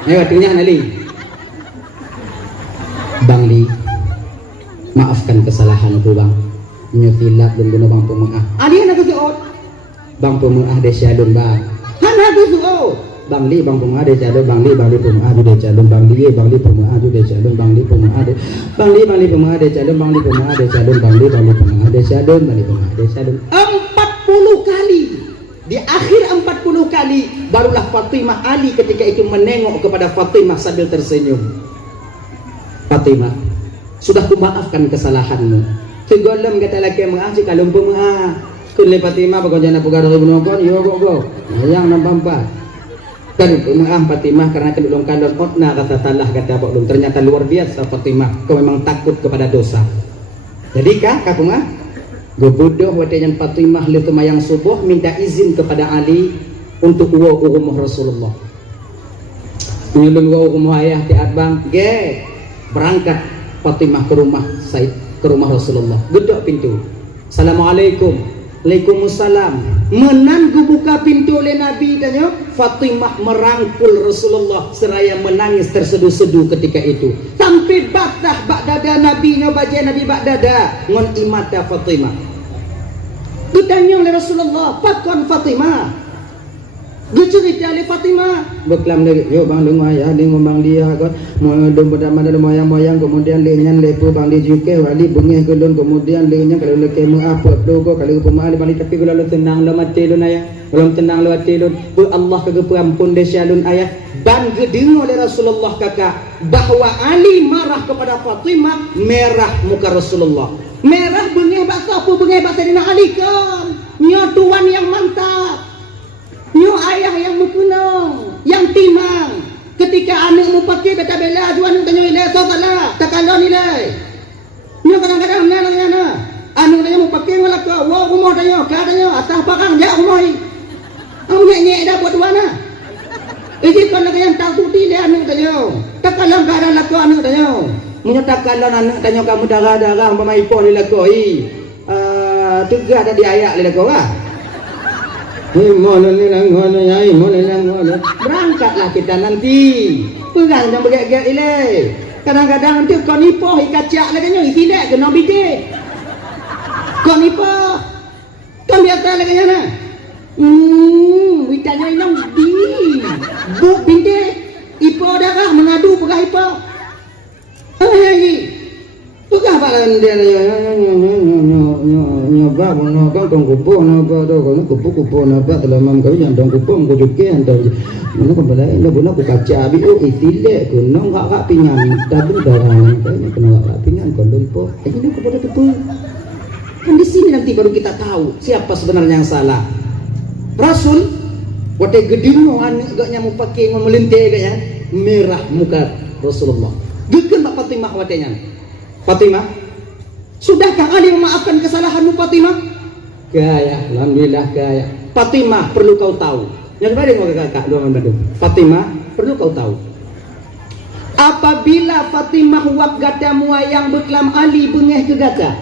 watinya nali Bang Li maafkan kesalahanku bang nyutilap dan guna bang pemuah ali nak suot bang pemuah desyadun bang hana suot Bang Li bang pemuah de calon Bang Li pemuah de calon Bang Li pemuah de calon Bang Li pemuah de pemuah de calon Bang Li pemuah de calon Bang Li pemuah de calon 40 kali di akhir 40 kali barulah Fatimah Ali ketika itu menengok kepada Fatimah sambil tersenyum. Fatimah sudah kumaafkan kesalahanmu segolem kata laki mengasih kalau pemuah kun le Fatimah bago jana pugar do bunokon yo go yang 64 Dan maaf Fatimah karena kedulung kalon otna kata talah kata baklum. Ternyata luar biasa Fatimah, kau memang takut kepada dosa. Jadi kah kakuma gobodoh watenan Fatimah litu mayang subuh minta izin kepada Ali untuk wa umur Rasulullah. Nyulun wa umur ayah ti abang, ge berangkat Fatimah ke rumah Said, ke rumah Rasulullah. Gedok pintu. Assalamualaikum. Waalaikumsalam. Menanggu buka pintu oleh Nabi tanya, Fatimah merangkul Rasulullah seraya menangis terseduh-seduh ketika itu. Sampai bakdada Nabi baca Nabi bakdada ngon imata Fatimah. Ditanya oleh Rasulullah, "Pakon Fatimah?" Cerita oleh Fatimah. Berkelam dari, yo bang dengar ayah dengar bang dia kan, mudah-mudahan moyang-moyang kemudian lenyan lepu bang dia juga wali bengih gelun kemudian lenyan kalau leke apa logo kalau pemaal bang tapi kalau lu tenang lu mati lu ayah, belum tenang lu mati lu, Allah kagak ampun desyalun ayah. Ban gedeng oleh Rasulullah kakak bahwa Ali marah kepada Fatimah, merah muka Rasulullah. Merah bengih bakso apa bengih bakso Sayyidina Ali kan. Nyotuan yang mantap. Nyo ayah yang berkunung, yang timang. Ketika anak mu pakai beta bela juan tanya nilai salah, takalon nilai. Nyo kadang-kadang nana. Anu tanya mu pakai ngala ka, wa rumah tanya, ka tanya, atas pakang ja rumah. Au nyek dah buat wana. Iki kan lagi yang tahu ti le anu tanya. Takalon ka ran lako anu tanya. Munyo takalon anak tanya kamu darah-darah umpama ipo le lako i. Tugas ada di ayak le lako ah. Berangkatlah kita nanti. Pegang jangan bergerak-gerak ile. Kadang-kadang nanti kau nipo ikacak lagi nya itilek kena bide. Kau nipo. Kau biasa lagi nya. Witanya inang di. Bu bide. Ipo darah mengadu pegah ipo. Ai. Pegah balan dia nyoba kan kong kupo nyoba do kan kupo napa dalam kau yang dong kupo ko juke antar mana ko balai lo guna ko kaca abi itile ko nong hak pingan tapi darah kan kena hak pingan kon lumpo ini ko pada betul kan di sini nanti baru kita tahu siapa sebenarnya yang salah. Rasul wate gedino agaknya mau pakai memelinte kayaknya merah muka Rasulullah gekeun Mbak Fatimah watenya. Fatimah, sudahkah Ali memaafkan kesalahanmu Fatimah? Gaya, alhamdulillah gaya. Fatimah perlu kau tahu. Yang tadi mau kakak dua Bandung. Fatimah perlu kau tahu. Apabila Fatimah wak gata muayang beklam Ali bengeh ke gata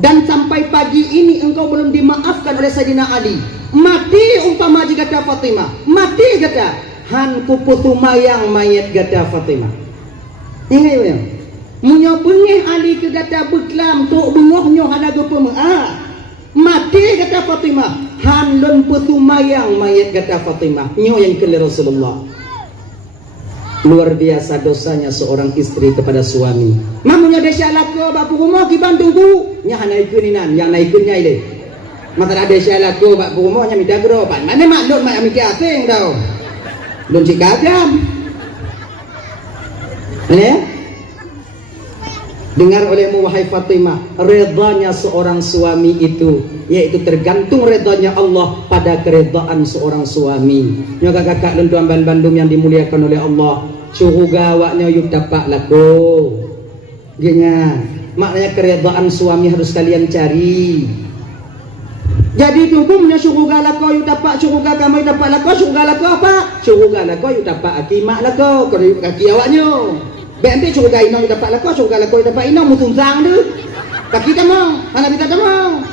dan sampai pagi ini engkau belum dimaafkan oleh Sayyidina Ali, mati umpama jika gata Fatimah, mati gata han kuputu mayang mayat gata Fatimah. Ingat ya? Munyo bengih Ali ke gata beklam tok bengohnyo hanaga pema mati kata Fatimah han lon putu mayang mayat kata Fatimah nyo yang kele Rasulullah. Luar biasa dosanya seorang istri kepada suami. Mamunya desa lako bapu rumah ki Bandung bu nya hanaikeun inan yang naikeun nya ile mata ada desa lako bapu rumah nya minta gero pan mana maklum mak amiki asing tau lon cikagam ya. Dengar olehmu wahai Fatimah, redanya seorang suami itu yaitu tergantung redanya Allah pada keredaan seorang suami. Nyoga kakak dan tuan Bandung yang dimuliakan oleh Allah, surga awaknya yuk dapat lako. Genya, maknanya keredaan suami harus kalian cari. Jadi hukumnya surga lako yuk dapat surga kamu yuk dapat lako surga lako apa? Surga lako yuk dapat akimak lako kalau kaki awaknya. BMP surga inang dapat lako surga lako dapat inang mutunzang tu. Kaki tamang, anak kita tamang.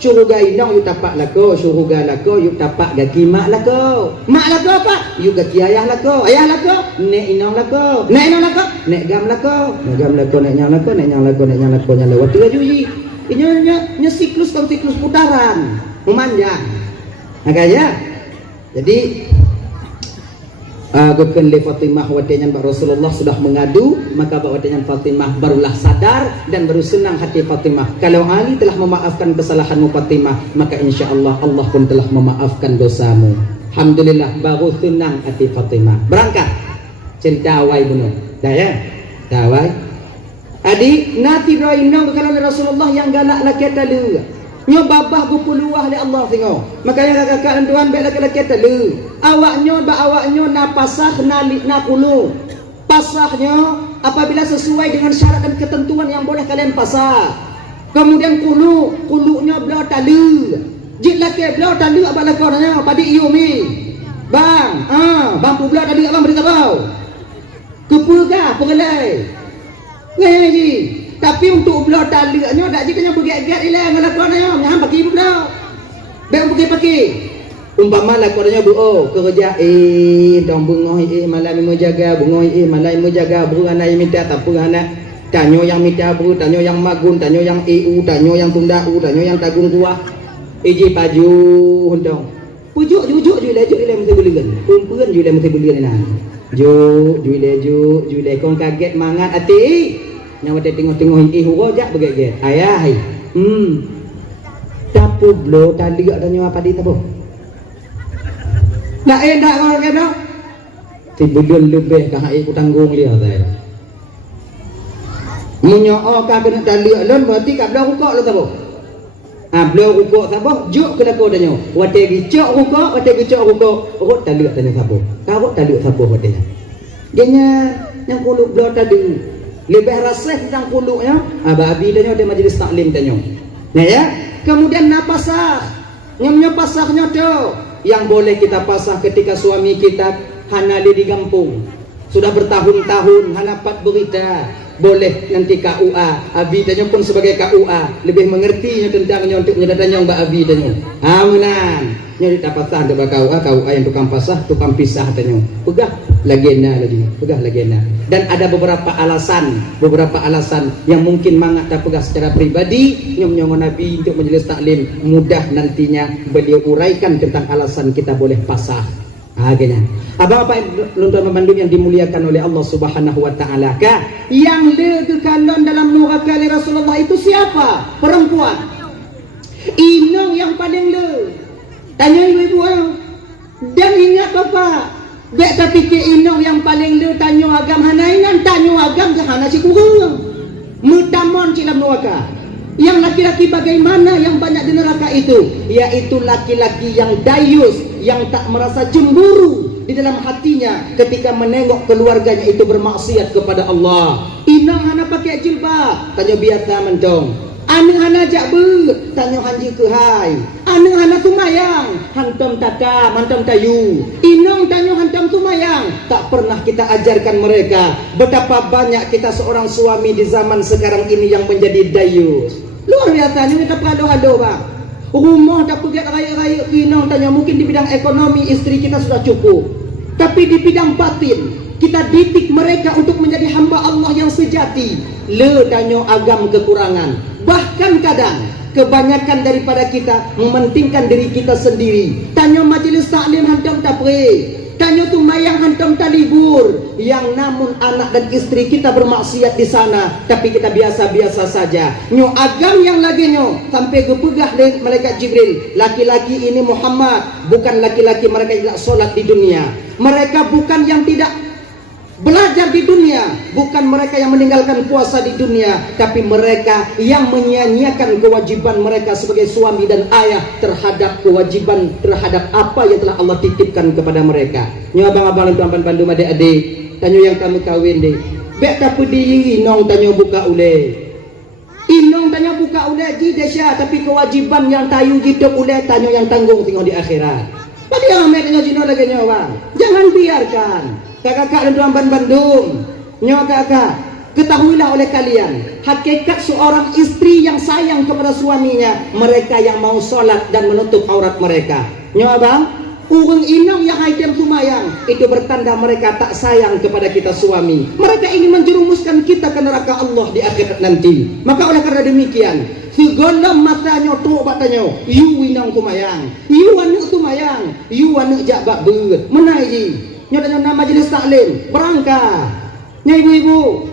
Surga inang yuk dapat lako surga lako yuk dapat kaki mak lako. Mak lako apa? Yuk kaki ayah lako. Ayah lako, nek inang lako. Nek inang lako, nek gam lako. Nek gam lako, nek nyang lako, nek nyang lako, nek nyang lako nya lewat tiga juji. Ini siklus kan siklus putaran, memanjang. Makanya jadi Geken le Fatimah wadenyan Pak Rasulullah sudah mengadu, maka Pak wadenyan Fatimah barulah sadar dan baru senang hati Fatimah. Kalau Ali telah memaafkan kesalahanmu Fatimah, maka insya Allah Allah pun telah memaafkan dosamu. Alhamdulillah baru senang hati Fatimah. Berangkat cerita awai bunuh. Dah ya, dah awai. Adik nanti roinong kalau Rasulullah yang galak laki talu. Nyo babah gupuluah oleh Allah tengok. Makanya kakak dan tuan baik laki-laki talu. Awaknya ba awaknya nak pasah nak kulu. Pasahnya apabila sesuai dengan syarat dan ketentuan yang boleh kalian pasah. Kemudian kulunya belau tali. Jit laki belau tali apa lakonnya pada iumi. Bang, bang belau tali abang berita bau. Kepugah pengelai. Ngaji. Tapi untuk belau tali nya dak jitanya begiat-giat ilang lakonnya, nyam pakai belau. Bang pakai. Umpama lakonnya kerja dong bungoi malam mau jaga bungoi malam mau jaga buranai minta tak pernah tanyo yang minta buru tanyo yang magun tanyo yang tanyo yang tundau tanyo yang tagung kuah iji paju dong pujuk jujuk jule mesti belikan kumpulan jule mesti belikan nah jule kong kaget mangat ati nyawa tengok hurojak beget ayah tapu blo tali tanyo apa di tapu nak enak orang kena tibudun lebih kah aku tanggung dia saya menyo ka kena tali lon berarti ka blau rukuk lo tabo blau rukuk tabo juk kena ko danyo wate gicok rukuk rot tali tanya sabo ka rot tali sabo wate genya yang kuluk blau tadi lebih rasih tentang kuluknya abi danyo di majlis taklim danyo nah ya kemudian napasah nyamnya pasahnya tu yang boleh kita pasah ketika suami kita hanali di kampung sudah bertahun-tahun hanapat berita boleh nanti KUA abi tanya pun sebagai KUA lebih mengerti tentangnya untuk menyatakannya mbak abi tanya menan nyari dapatan debat KUA yang tukang pasah tukang pisah tanya pegah legenda dan ada beberapa alasan yang mungkin mangat tak pegah secara pribadi nyom Nabi untuk majelis taklim mudah nantinya beliau uraikan tentang alasan kita boleh pasah gini abang-abang lontar memandung yang dimuliakan oleh Allah Subhanahu wa taala yang legekalon dalam neraka Rasulullah itu siapa? Perempuan inong yang paling tanya ibu-ibu dan ingat bapak bek tapi ke inong yang paling tanya agam hanainan tanya agam jahana si kurang mutamon dalam neraka yang laki-laki bagaimana yang banyak di neraka itu yaitu laki-laki yang dayus yang tak merasa cemburu di dalam hatinya ketika menengok keluarganya itu bermaksiat kepada Allah. Inang hana pakai jilbab tanya biasa mentong anu hana jak tanya hanji ke hai anu hana tumayang hantam tata mantam tayu inong tanya hantam tumayang tak pernah kita ajarkan mereka betapa banyak kita seorang suami di zaman sekarang ini yang menjadi dayus luar biasa ini kita pengado-ado bang rumah tak pergi raya-raya inong tanya mungkin di bidang ekonomi istri kita sudah cukup tapi di bidang batin kita didik mereka untuk menjadi hamba Allah yang sejati tanya agam kekurangan bahkan kadang kebanyakan daripada kita mementingkan diri kita sendiri tanya majelis taklim hantam tapre tanya tu mayang hantam talibur yang namun anak dan istri kita bermaksiat di sana tapi kita biasa-biasa saja nyo agam yang lagi nyo sampai gepegah malaikat Jibril laki-laki ini Muhammad bukan laki-laki mereka tidak solat di dunia mereka bukan yang tidak belajar di dunia bukan mereka yang meninggalkan puasa di dunia tapi mereka yang menyia-nyiakan kewajiban mereka sebagai suami dan ayah terhadap kewajiban terhadap apa yang telah Allah titipkan kepada mereka nyo abang-abang dan tuan-tuan bandu adik-adik tanyo yang kamu kawin deh bek tapi di inong tanyo buka ule inong tanyo buka ule ji desya tapi kewajiban yang tayu jitok ule tanyo yang tanggung tengok di akhirat bagi yang amet tanyo jino lagi nyo bang jangan biarkan kakak dan tuan Bandung nyawa kakak ketahuilah oleh kalian hakikat seorang istri yang sayang kepada suaminya mereka yang mau sholat dan menutup aurat mereka nyawa bang urung inong yang haidam tumayang itu bertanda mereka tak sayang kepada kita suami mereka ingin menjerumuskan kita ke neraka Allah di akhirat nanti maka oleh karena demikian segala matanya tu batanya you inong tumayang you anu tumayang you anu jabak ber menaiji nyata nama majelis taklim berangkat nya ibu-ibu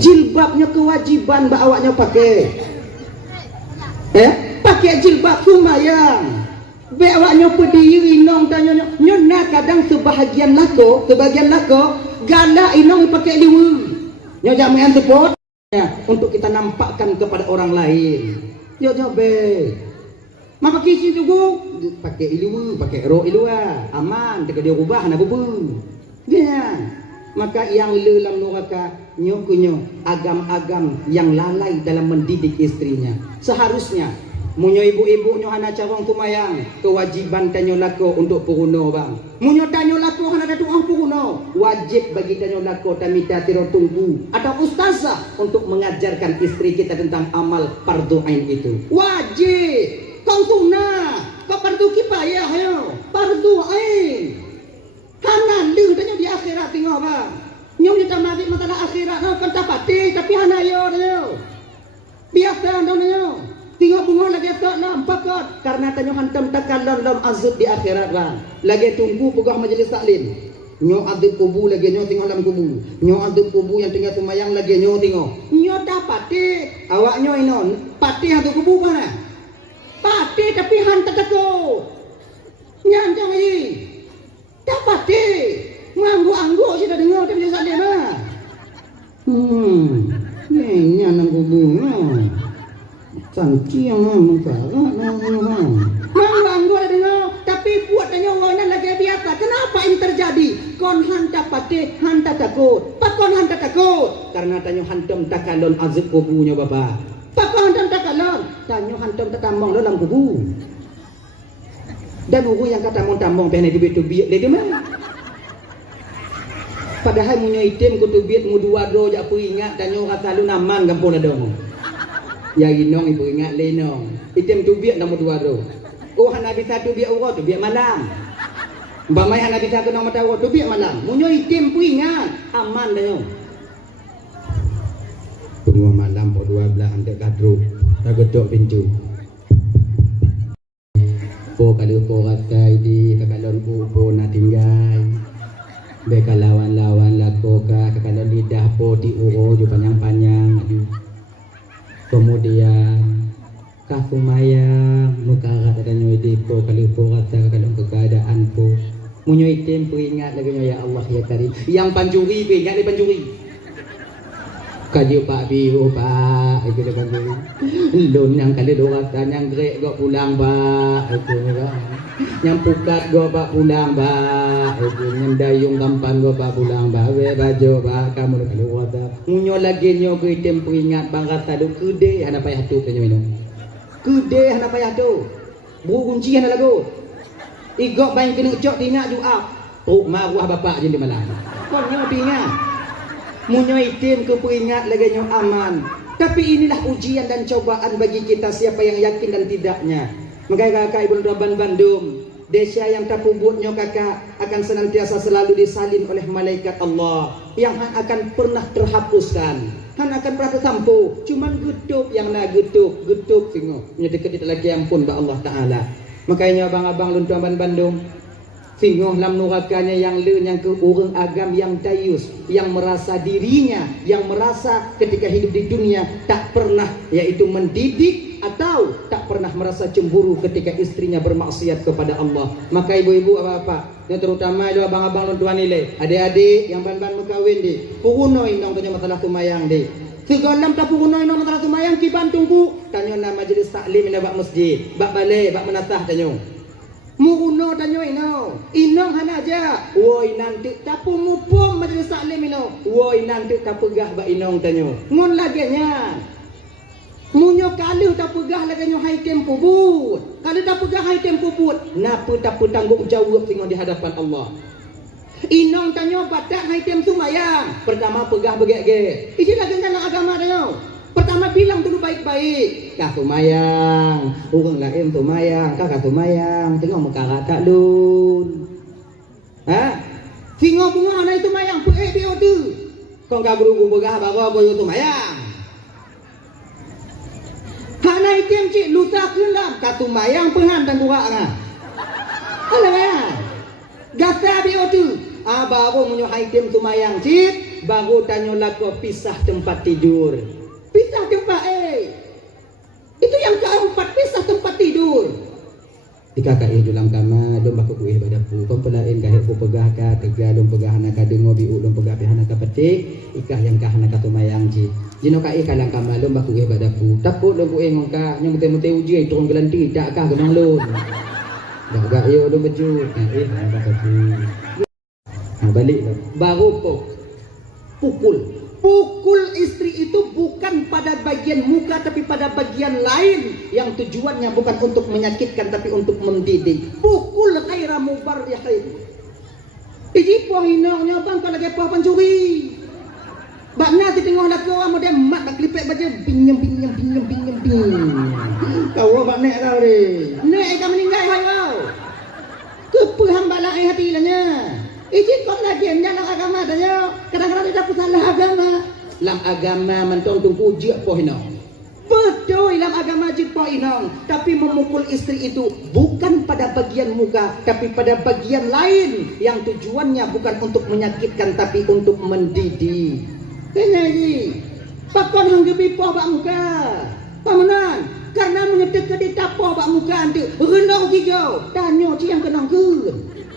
jilbabnya kewajiban mbak awaknya pakai pakai jilbab lumayan be awaknya pediri inong tanya nyona kadang sebahagian lako galak inong pakai liwu nya jamian support untuk kita nampakkan kepada orang lain yo be Maka kisi juga pakai ilu, pakai roh ilu aman, dekat dia ubah nak bubu. Dia. Maka yang lelam neraka nyokunyo agam-agam yang lalai dalam mendidik istrinya. Seharusnya munyo ibu-ibu nyo hana carong tumayang, kewajiban tanyo lako untuk puruno bang. Munyo tanyo lako hana datuang puruno, wajib bagi tanyo lako tamita tiro tunggu atau ustazah untuk mengajarkan istri kita tentang amal fardu ain itu. Wajib. Kau sunnah, kau fardu kifayah yo, fardu ain. Hana lu tanyo di akhirat tengok bang. Nyo kita mari masalah akhirat no kan tapati tapi hana yo yo. Biasa nyo. Tengok bunga lagi tak nampak karena tanyo hantam takallam dalam azab di akhirat bang. Lagi tunggu pegah majlis taklim. Nyo adib kubu lagi nyo tengok dalam kubu. Nyo adib kubu yang tinggal semayang lagi nyo tengok. Nyo dapati awak nyo inon pati hantu kubu mana? Pati tapi hantar takut. Nyanjang ini. Dapati nganggu-anggu sudah dengar tapi dia salim ah. Ni nang kubu. Canciang mengkarak nganggu ada dengar tapi buat tanya orang lagi biasa. Kenapa ini terjadi? Kon hantar pati hantar takut. Pakon hantar takut karena tanya hantam takalon azab kubunya bapa. Pakon hantam takalon tanya hantam takamong dalam kubu. Dan buku yang kata montamong pengen dibit-bit dia mana? Padahal punya item kutu bit mu dua do jak pu ingat tanya kata lu naman kampung adong. Ya inong ibu ingat lenong. Item tu bit nombor dua do. Oh hana bisa tu bit urut tu bit malam. Bamai hana bisa ke nombor tahu tu bit malam. Munyo item pu ingat aman dah. Tunggu malam po 12 antek kadru. Tak getok pintu. Po kalau po katai di kakalon po na tinggal. Beka lawan-lawan lako ka kakalon lidah po diuro ju panjang-panjang aduh. Kemudian kasumaya mekarat adanyo di po kalau po kata kakalon keadaan po. Munyo item po ingat lagi ya Allah ya Karim. Yang pancuri po ingat ni pancuri. Kaji Pak Biru Pak itu dia panggil lun yang kali doratan yang grek gak pulang Pak itu yang pukat gak Pak pulang Pak itu yang dayung tampan gak Pak pulang Pak we baju Pak kamu nak keluar munyo lagi nyo ke tempo ingat bang kata do kede hana payah tu penyo minum kede hana payah tu buru kunci hana lagu igok bain kena cok tingak ju up oh maruah bapak je di malam kon nyo tingak munyo itim ke peringat lagi nyo aman. Tapi inilah ujian dan cobaan bagi kita siapa yang yakin dan tidaknya. Makanya kakak Ibu Raban Bandung, desa yang tak pubutnya kakak akan senantiasa selalu disalin oleh malaikat Allah yang akan pernah terhapuskan. Han akan pernah tersampu. Cuman getuk yang nak getuk tengok. Punya dekat lagi ampun ba Allah Taala. Makanya abang-abang Luntuan Bandung Singoh lam nurakanya yang le yang ke orang agam yang dayus, yang merasa dirinya, yang merasa ketika hidup di dunia tak pernah yaitu mendidik atau tak pernah merasa cemburu ketika istrinya bermaksiat kepada Allah. Maka ibu-ibu apa-apa, yang terutama itu abang-abang lontuan nilai, adik-adik yang ban-ban berkahwin di, purunoi nong tanya masalah tumayang di. Segalam tak purunoi nong masalah tumayang kiban tunggu, tanya nama majlis taklim ina bak masjid, bak balai, bak menasah tanya. Muruno tanyo inong hana aja woi nanti tapu mupum majlis taklim ino woi nanti tapegah ba inong tanyo ngon lagenya munyo kalau tapegah lagenya hai tempo but kalau tapegah hai tempo but napa tapu tanggung jawab tengok di hadapan Allah inong tanyo badak hai tem sumayang pertama pegah begek-gek ini lagi dalam agama tanyo. Pertama bilang dulu baik-baik. Kak tumayang, orang lain tumayang, kakak tumayang, tengok muka kata lun. Ha? Singo bunga anak tumayang, puai dia tu. Kau gak guru begah bawa boyo tumayang. Hana item cik lusa kelam, kak tumayang pengan dan buka ngah. Alah ya. Gasa dia tu. Baru menyo item tumayang cik, baru tanya lako pisah tempat tidur. Pisah tempat itu yang keempat pisah tempat tidur. Dikakai dalam kamar dom baku kuih pada pu pempelain kahit pu pegah ka tega dom pegah anak ka dengo biu dom pegah pihana ka petik ikah yang ka anak ka tumayang ji jino kai kalang kamar dom baku kuih pada pu takut dom pu engong ka nyong mete uji turun gelanti tak kah genong lun dah gak yo dom baju baka pu balik baru pukul istri itu bukan pada bagian muka tapi pada bagian lain yang tujuannya bukan untuk menyakitkan tapi untuk mendidik. Pukul khaira mubar ya khair. Iji poh hinongnya bang kalau lagi poh pencuri. Bakna di tengah laku amo dia mak tak klipek baca binyem. Kau bakna kau ni. Nek kau meninggal hai kau. Kepehang balak hati lanya. Iji kau lagi dalam agama tanya. Kadang-kadang dia dapat salah agama. Dalam agama mentontung puji poh hinong. Betul dalam agama jid poh hinong. Tapi memukul istri itu bukan pada bagian muka, tapi pada bagian lain yang tujuannya bukan untuk menyakitkan tapi untuk mendidik. Tanya ini, pakon hanggebi poh bak muka. Pamenan, karena mengetik ke tapoh bak muka nanti rendah gigau. Tanya yang kenang ke.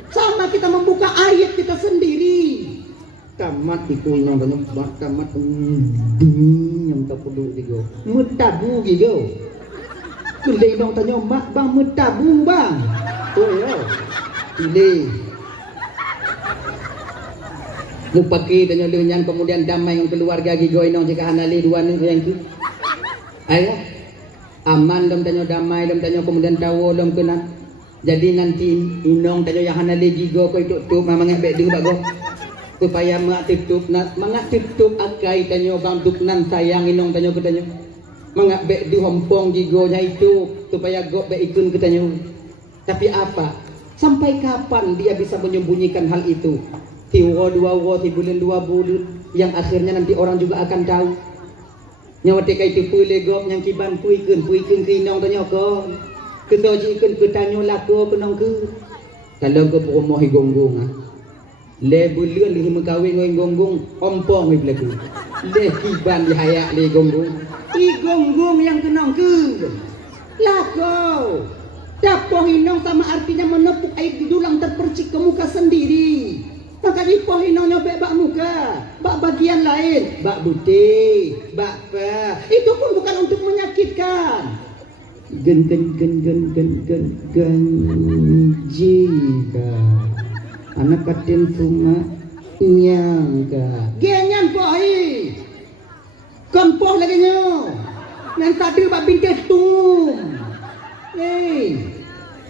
Sama kita membuka ayat kita sendiri. Tamat itu inong tanya tamat yang tak perlu gigau. Metabu gigau. Kulai inong tanya mak bang metabu bang. Oh ya. Pilih. Mupaki tanya lenyang kemudian damai dengan keluarga gigau inong jika hanali dua ni yang tu. Ayah. Aman dom tanya damai dom tanya kemudian tahu dom kena. Jadi nanti inong tanya yang hana lagi go kau tutup mamang bek dulu bago supaya mak tutup nak mangak tutup akai tanya bang duk nan sayang inong tanya ke tanya mangak bek di hompong gigo nya itu supaya go bek ikun ke tanya. Tapi apa sampai kapan dia bisa menyembunyikan hal itu? Tiwa dua wo tibulan dua bulan yang akhirnya nanti orang juga akan tahu nyawa tekai tipu legop yang kiban puikun ke inong tanya ko kita jikan bertanya laku kenang ke kalau ke promoh gonggong le bulan li mengkawin ngoi gonggong ompong ni belaku le kiban di hayak le gonggong yang kenang ke laku dapoh inong sama artinya menepuk air di dulang terpercik ke muka sendiri. Maka dipoh inongnya bak muka bak bagian lain bak buti bak pa itu pun bukan untuk menyakitkan. Jika anak katin cuma nyangka genyan pohi kon poh lagi nyo yang tadi bak bintik tum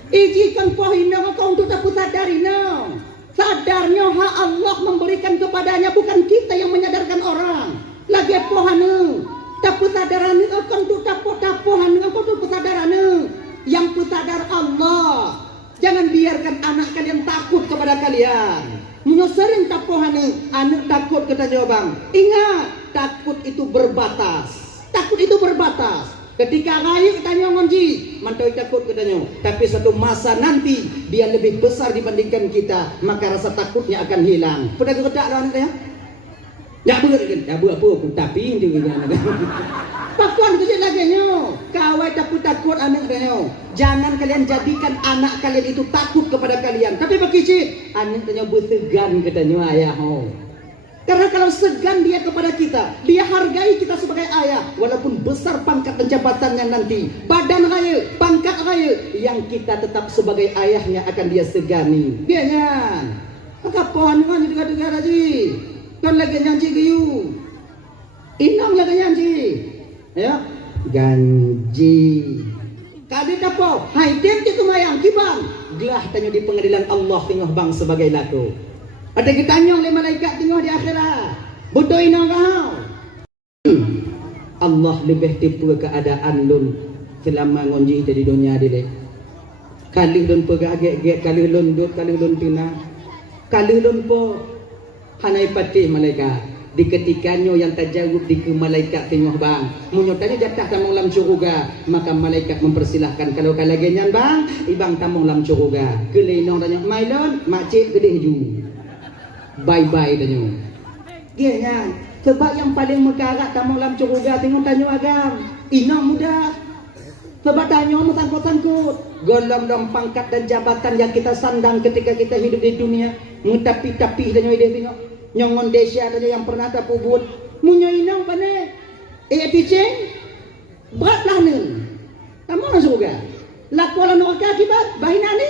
iji kon pohi no kau untuk tak sadari no sadarnya hak Allah memberikan kepadanya bukan kita yang menyadarkan orang lagi pohanu tapi sadaran akan tu tapohan akan tu kesadaran yang pesadar Allah. Jangan biarkan anak kalian takut kepada kalian. Sering tapohan anak takut kata jawabang. Ingat, takut itu berbatas. Ketika rayu tanya ngonji, mantoi takut katanya. Tapi satu masa nanti dia lebih besar dibandingkan kita, maka rasa takutnya akan hilang. Pernah kedak lawan saya? Ya benar kan? Ya apa pun tapi dia kan. Pakuan tu je lagi nyo. Kawai takut anak nyo. Jangan kalian jadikan anak kalian itu takut kepada kalian. Tapi bagi cik, anak nyo bersegan katanya ayah ho. Karena kalau segan dia kepada kita, dia hargai kita sebagai ayah, walaupun besar pangkat dan jabatannya nanti, badan raya, pangkat raya, yang kita tetap sebagai ayahnya akan dia segani. Dia nyan. Maka pohon kan juga lagi. Kan lagi nyanci giyu inang lagi nyanci ya ganji kadit apa hai dem ti kumayang kibang gelah tanya di pengadilan Allah tengah bang sebagai laku ada ditanya oleh malaikat tengah di akhirat bodoh inang kau Allah lebih tipu keadaan lun selama ngonji di dunia dile kali lun pegagek kali lun dut kali lun tina kali lun po hanai patih malaikat di ketikanya yang tajawub di ke malaikat tengah bang munyotanya jatah tamong lam syurga maka malaikat mempersilahkan kalau kalagenyan bang ibang tamong lam syurga kelenong tanya mailon makcik gede ju bye tanya dia nyan sebab yang paling mekarat tamong lam syurga tengok tanya agam inang muda Sebab tanya mu sangkut-sangkut. Golong-golong pangkat dan jabatan yang kita sandang ketika kita hidup di dunia. Mengetapi-tapi dan nyoy dia tengok. Nyongon desya dan yang pernah tak pubut. Munyo inang pane. Ticing. Beratlah ni. Kamu nak surga. Lakulah neraka akibat bahina ni.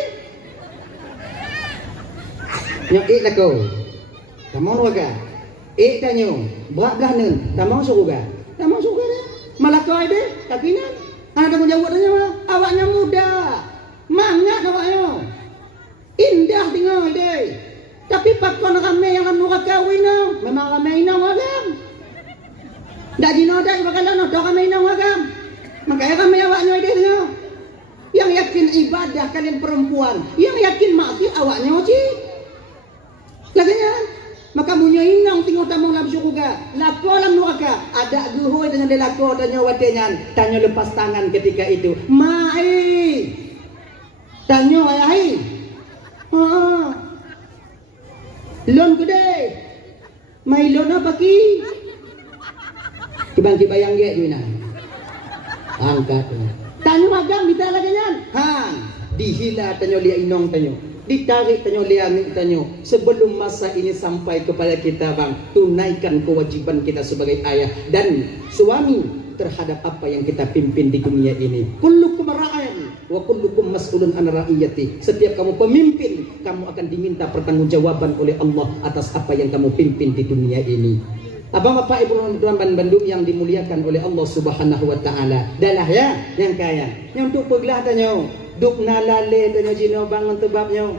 Nyok laku. Kamu neraka. Tanya. Beratlah ni. Kamu surga. Kamu surga ni. Malakau dia. Kakinan. Anak tanggung jawab tanya mah. Awaknya muda. Mangat awaknya. Indah tinggal dia. Tapi pakon ramai yang neraka winang. Memang ramai inang agam. Dak jino dak bakalan dak ramai inang agam. Makanya ramai awaknya dia tengok. Yang yakin ibadah kalian perempuan, yang yakin maksiat awaknya oci. Laganya maka munyo inang tengok tamong dalam syurga. Lako dalam neraka. Ada guhoi dengan dia lako tanya watengan. Tanya lepas tangan ketika itu. Mai. Tanya ayahai. Lon gede. Mai lon apa ki? Kibang kibayang ge juina. Angkat. Tanya magang kita lagi nyan. Dihila tanya lia inong tanya. Ditarik tanya lia ni tanya. Sebelum masa ini sampai kepada kita bang, tunaikan kewajiban kita sebagai ayah dan suami terhadap apa yang kita pimpin di dunia ini. Kullukum ra'in wa kullukum mas'ulun an ra'iyati. Setiap kamu pemimpin, kamu akan diminta pertanggungjawaban oleh Allah atas apa yang kamu pimpin di dunia ini. Abang bapak ibu dan bandung yang dimuliakan oleh Allah Subhanahu wa taala. Dalah ya yang kaya. Yang untuk peglah tanya, duk nalale tanya jino bangun tebabnya.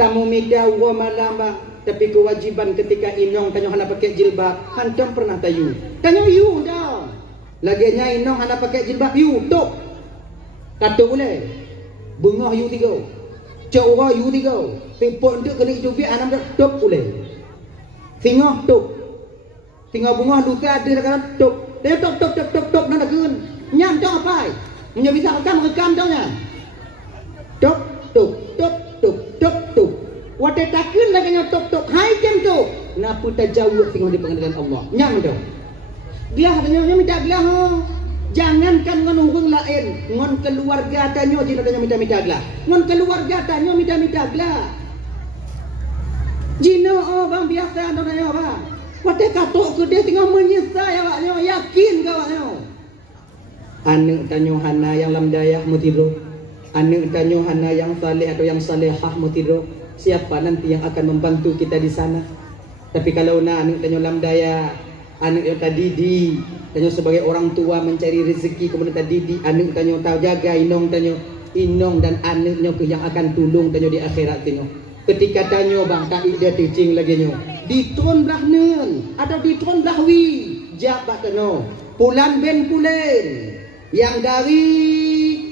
Tamu mida wa malam ba. Tapi kewajiban ketika inong tanya hana pakai jilbab, hantam pernah tayu. Tanya you dah. Laginya inong hana pakai jilbab you tok. Kata boleh. Bengah you tiga. Cakura you tiga. Pipot nduk kena hidup anak tok boleh. Singah tok. Tinggal bunga luka ada dekat tok. Dia tok nak gun. Nyam tok apa? Menyo bisa rekam toknya. Tok. Wate takun lagi nya tok. Hai jam tok. Napa tak jauh tengok di pengadilan Allah. Nyam tok. Gelah tanya minta gelah. Jangankan ngon urang lain, ngon keluarga tanya jino tanya minta gelah. Ngon keluarga tanya minta gelah. Jino bang biasa tanya bang. Wate katok ke dia tengah menyesal awaknya, yakin ke awaknya. Anak tanya hana yang lamdayah mutido. Anak tanya hana yang saleh atau yang salehah mutido. Siapa nanti yang akan membantu kita di sana? Tapi kalau anak tanya lamdayah, anak yang tadidi, tanya sebagai orang tua mencari rezeki kemudian tadidi, anak tanya tahu jaga inong tanya inong dan anaknya ke yang akan tolong tanya di akhirat tengok. Ketika tanya bang tak dia teaching lagi nyo. Di tron belah nen atau di tron belah wi jabat tano pulan ben pulen yang dari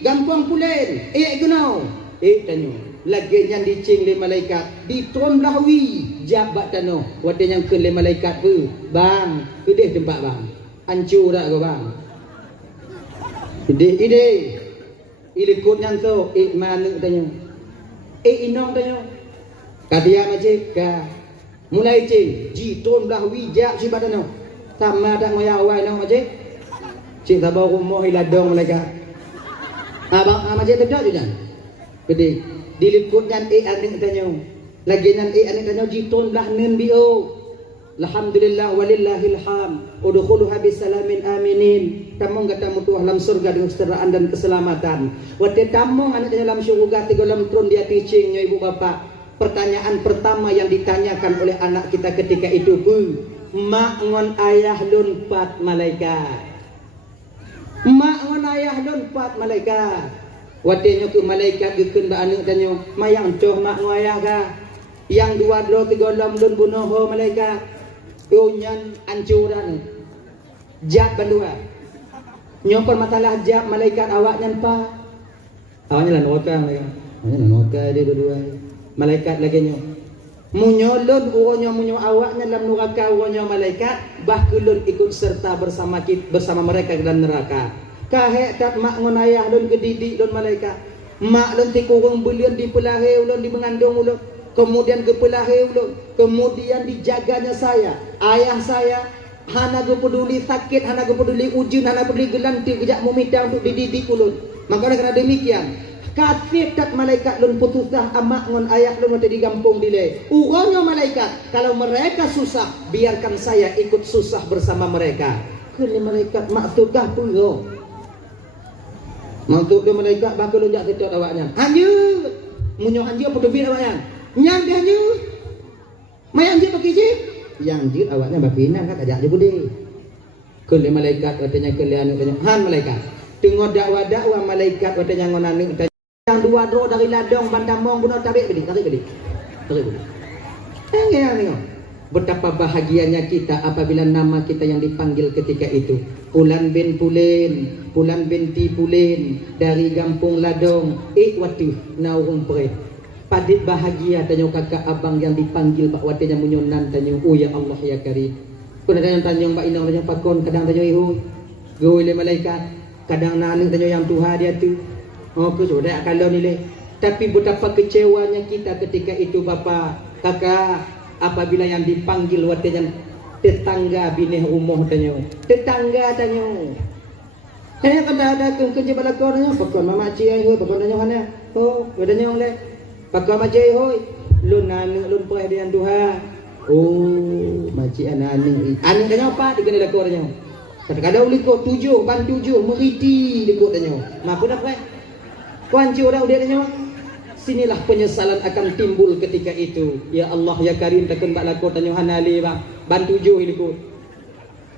gampang pulen gunau tanya lagi yang dicing le malaikat di tron belah wi jabat tano wate yang ke le malaikat pu bang kedeh tempat bang hancur dak ke bang ide kod yang tu mana tanya inong tanya kadia majik ka mulai cing jiton belah wijak si badano sama dak moya awai no majik cing tabau rumah iladong mereka abang majik tedak je jan gede diliput nyan aning tanya lagi nyan aning tanya jiton belah nen bio alhamdulillah walillahil ham udkhuluha bisalamin aminin tamong gatamu tuah dalam surga dengan kesejahteraan dan keselamatan wate tamong anak dalam syurga tiga dalam tron dia teaching ibu bapa. Pertanyaan pertama yang ditanyakan oleh anak kita ketika itu mak ngon ayah lun pat malaikat. Mak ngon ayah lun pat malaikat. Watenya ke malaikat gekeun ba anak tanya, "Mayang coh mak ngon ayah ka?" Yang dua dro tiga lam lun bunuh malaikat. Unyan ancuran. Jat bandua. Nyokon matalah jat malaikat awak nyan pa. Awaknya lan waka malaikat. Awaknya lan waka dia dua-dua. Malaikat lagi nyo munyolon uronyo munyo awaknya dalam neraka uronyo malaikat bahkulun ikut serta bersama mereka dalam neraka kahek tak mak ngonayah don kedidik don malaikat mak don tikurung belian di pelahe ulun di mengandung ulun kemudian ke pelahe ulun kemudian dijaganya saya ayah saya hana go peduli sakit hana go peduli ujun hana peduli gelanti kejak meminta untuk dididik ulun Maka oleh kerana demikian, kafir tak malaikat lun putusah amak ngon ayat lun tadi gampung dile. Urangnya malaikat, kalau mereka susah, biarkan saya ikut susah bersama mereka. Kini malaikat maksudkah pulo. Maksud dia malaikat bakal lonjak ketot awaknya. Hanyut. Munyo hanyut apa debit awaknya? Nyang dia hanyut. Mai hanyut pakai je. Yang jut awaknya bapinan kan ajak je bude. Kini malaikat katanya kalian katanya han malaikat. Tengok dakwa malaikat katanya ngonanu yang dua dro dari ladong bandamong guna tarik beli. Tengok. Betapa bahagianya kita apabila nama kita yang dipanggil ketika itu. Pulan bin Pulin, Pulan binti Pulin dari Gampung Ladong. Watu naung pre. Padit bahagia tanya kakak abang yang dipanggil pak watenya munyonan tanya oh ya Allah ya Karim. Kuna tanya Mbak Inang tanya pakon kadang tanya ihu. Goile malaikat. Kadang naneng tanya yang Tuhan dia tu. Oh ke sudah kalau nilai. Tapi betapa kecewanya kita ketika itu Bapak, Kakak, apabila yang dipanggil watenya tetangga bini rumah tanya. Tetangga tanya. Tanya kada ada kerja balakon tanya pakon mama cik ai hoi pakon tanya hana. Oh, bedanya oleh. Pakon macik hoi. Lun naneng lun pereh dia Tuhan. Oh, macik anang. Anang tanya apa dikenal lakon tanya. Kadang-kadang uliko 7 ban 7 meriti dekut tanya. Mampu dah pre. Kuanci orang dia tanya. Sinilah penyesalan akan timbul ketika itu. Ya Allah ya Karim takkan bak lakon tanya hanali bang. Ban 7 iliko.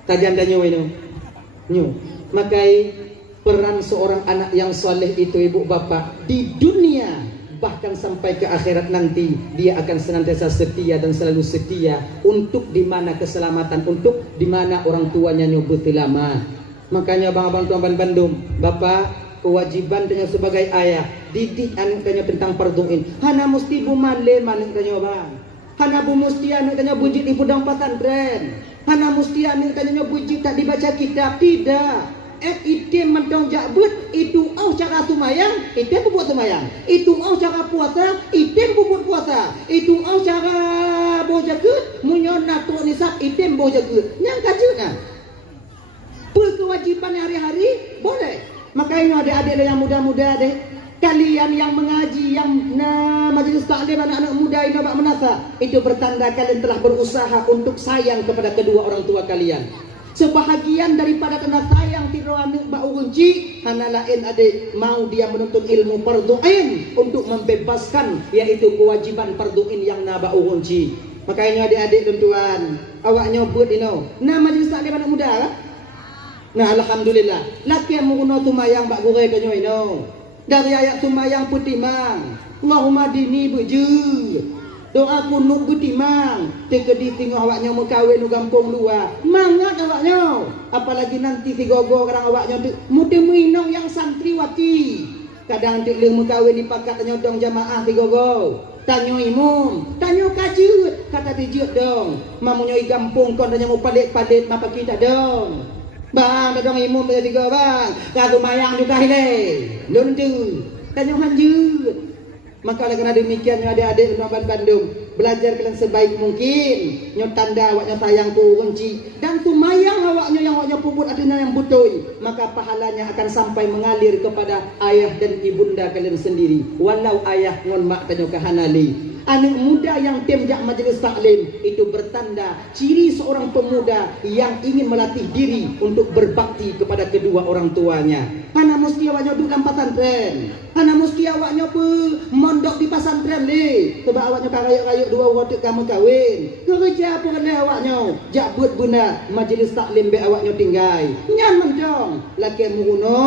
Tajan tanya ini. Nyu. Makai peran seorang anak yang soleh itu ibu bapak di dunia bahkan sampai ke akhirat nanti dia akan senantiasa setia dan selalu setia untuk di mana keselamatan, untuk di mana orang tuanya nyebut lama. Makanya abang-abang tuan Bandung, bapak kewajiban tanya sebagai ayah didik anak tanya tentang parduin. Hana mesti bu male manik tanya bang. Hana bu mesti anak tanya bunjit di budang pesantren. Hana mesti anak tanya bunjit tak dibaca kitab tidak. Itu mendong jabut itu cara tumayang itu buat tumayang itu cara puasa itu buat puasa itu cara bojaga munyona tu nisab itu bojaga yang kajuna kewajiban hari-hari boleh. Makanya adik-adik yang muda-muda deh, kalian yang mengaji yang majelis taklim anak-anak muda ini bak menasa itu bertanda kalian telah berusaha untuk sayang kepada kedua orang tua kalian. Sebahagian daripada tanda sayang tiroan bak urunci hana lain adik mau dia menuntut ilmu pardu'in untuk membebaskan yaitu kewajiban pardu'in yang na bak urunci. Makanya adik-adik dan tuan awak nyobut ino nah majelis taklim anak muda lah. Nah alhamdulillah laki yang menguno tumayang bak gure kanyo ino dari ayat tumayang putih mang Allahumma dini buju doa kunuk butimang tegedi tengok awaknya mau kawin nu gampung luar mangat awaknya apalagi nanti si gogo kadang awaknya muda minong yang santriwati kadang tik leh mau kawin dipakat tanya dong jamaah si gogo tanya imum tanya kajut kata dijut dong mamunya i gampung kon tanya mau palit-palit mapa kita dong bang dong imum tanya tiga bang katu mayang juga hile lun tu tanya hanjut. Maka oleh kerana demikian adik-adik Nuaban Bandung belajar kalian sebaik mungkin nyo tanda awaknya sayang tu kunci dan tumayang awaknya yang awaknya puput adina yang butoi maka pahalanya akan sampai mengalir kepada ayah dan ibunda kalian sendiri walau ayah ngon mak tanyo kahanali. Anak muda yang temjak majelis taklim itu bertanda ciri seorang pemuda yang ingin melatih diri untuk berbakti kepada kedua orang tuanya. Hana mesti awaknya duduk dalam pesantren. Hana mesti awaknya mondok di pesantren le. Sebab awaknya karayuk-rayuk dua waktu kamu kawin. Kerja apa kena awaknya? Jabut benda majelis taklim be awaknya tinggal. Nyan mencong. Laki muno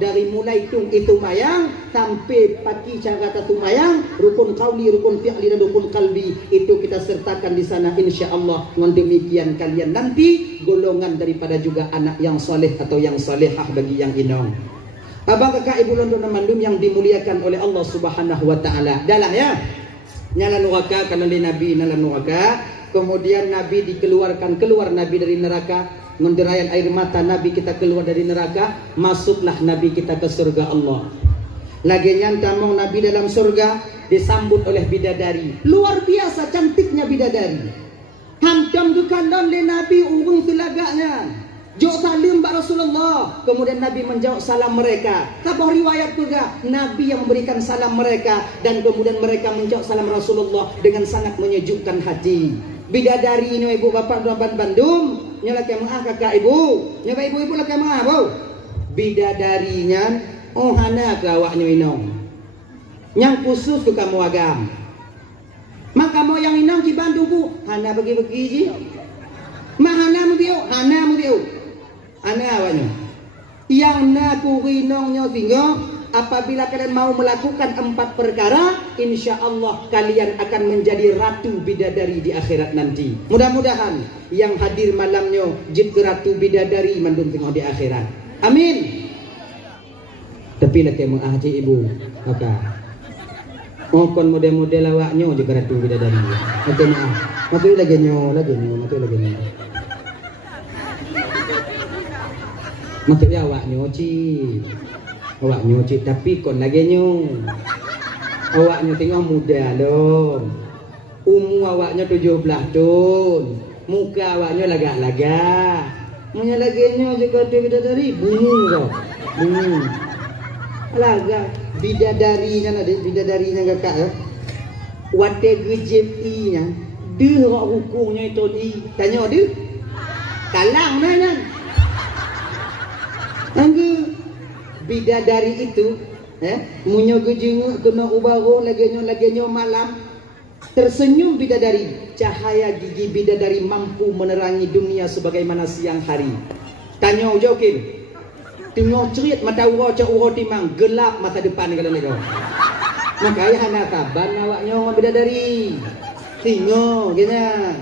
dari mulai tung itu mayang sampai pagi cara tatu mayang rukun qauli rukun fi'li dan rukun qalbi itu kita sertakan di sana insyaallah. Dengan demikian kalian nanti golongan daripada juga anak yang soleh atau yang solehah bagi yang inong. Abang kakak ibu London Mandum yang dimuliakan oleh Allah Subhanahu wa taala. Dalam ya. Nyala neraka karena Nabi nyala neraka, kemudian Nabi dikeluarkan keluar Nabi dari neraka, menderayan air mata Nabi kita keluar dari neraka, masuklah Nabi kita ke surga Allah. Lagi nyantamong Nabi dalam surga disambut oleh bidadari. Luar biasa cantiknya bidadari. Hantam ke kanan le Nabi urung selagaknya. Jok salim Mbak Rasulullah. Kemudian Nabi menjawab salam mereka. Tabah riwayat juga, Nabi yang memberikan salam mereka. Dan kemudian mereka menjawab salam Rasulullah dengan sangat menyejukkan hati. Bidadari ini ibu bapak Tuan Bandung. Nyala kemah kakak ibu. Nyala ibu-ibu lah kemah bu. Bidadarinya, oh hana ke awaknya inong. Yang khusus ke kamu agam. Maka mau yang inong di Bandung bu. Hana bagi-bagi je. Mahana mu dia, hana mu dia. Ana awaknya. Yang naku rinongnya tinggal apabila kalian mau melakukan 4 perkara, insya Allah kalian akan menjadi ratu bidadari di akhirat nanti. Mudah-mudahan yang hadir malamnya jadi ratu bidadari mandun tengok di akhirat. Amin. Tapi lagi mengaji ibu, maka kon model-model awaknya juga ratu bidadari. Oke maaf. Mati lagi nyo. Maksudnya awak nyuci tapi kon lagi nyo. Awak nyo tengok muda loh. Awaknya 17 tahun. Muka awaknya lagak-lagak. Munya lagi nyo juga bidadari bungu kau. Bungu. Lagak bidadarinya kakak ya. Wate GJI nya. Dia hukumnya itu di tanya dia. Kalang nanya. Angge bidadari itu munyo gejenguk kena ubaro lagenyo malam tersenyum bidadari, cahaya gigi bidadari mampu menerangi dunia sebagaimana siang hari. Tanya jokin tengok cerit mata uro timang gelap masa depan kalau ni kau. Maka ayah anak taban awaknya bidadari tengok gina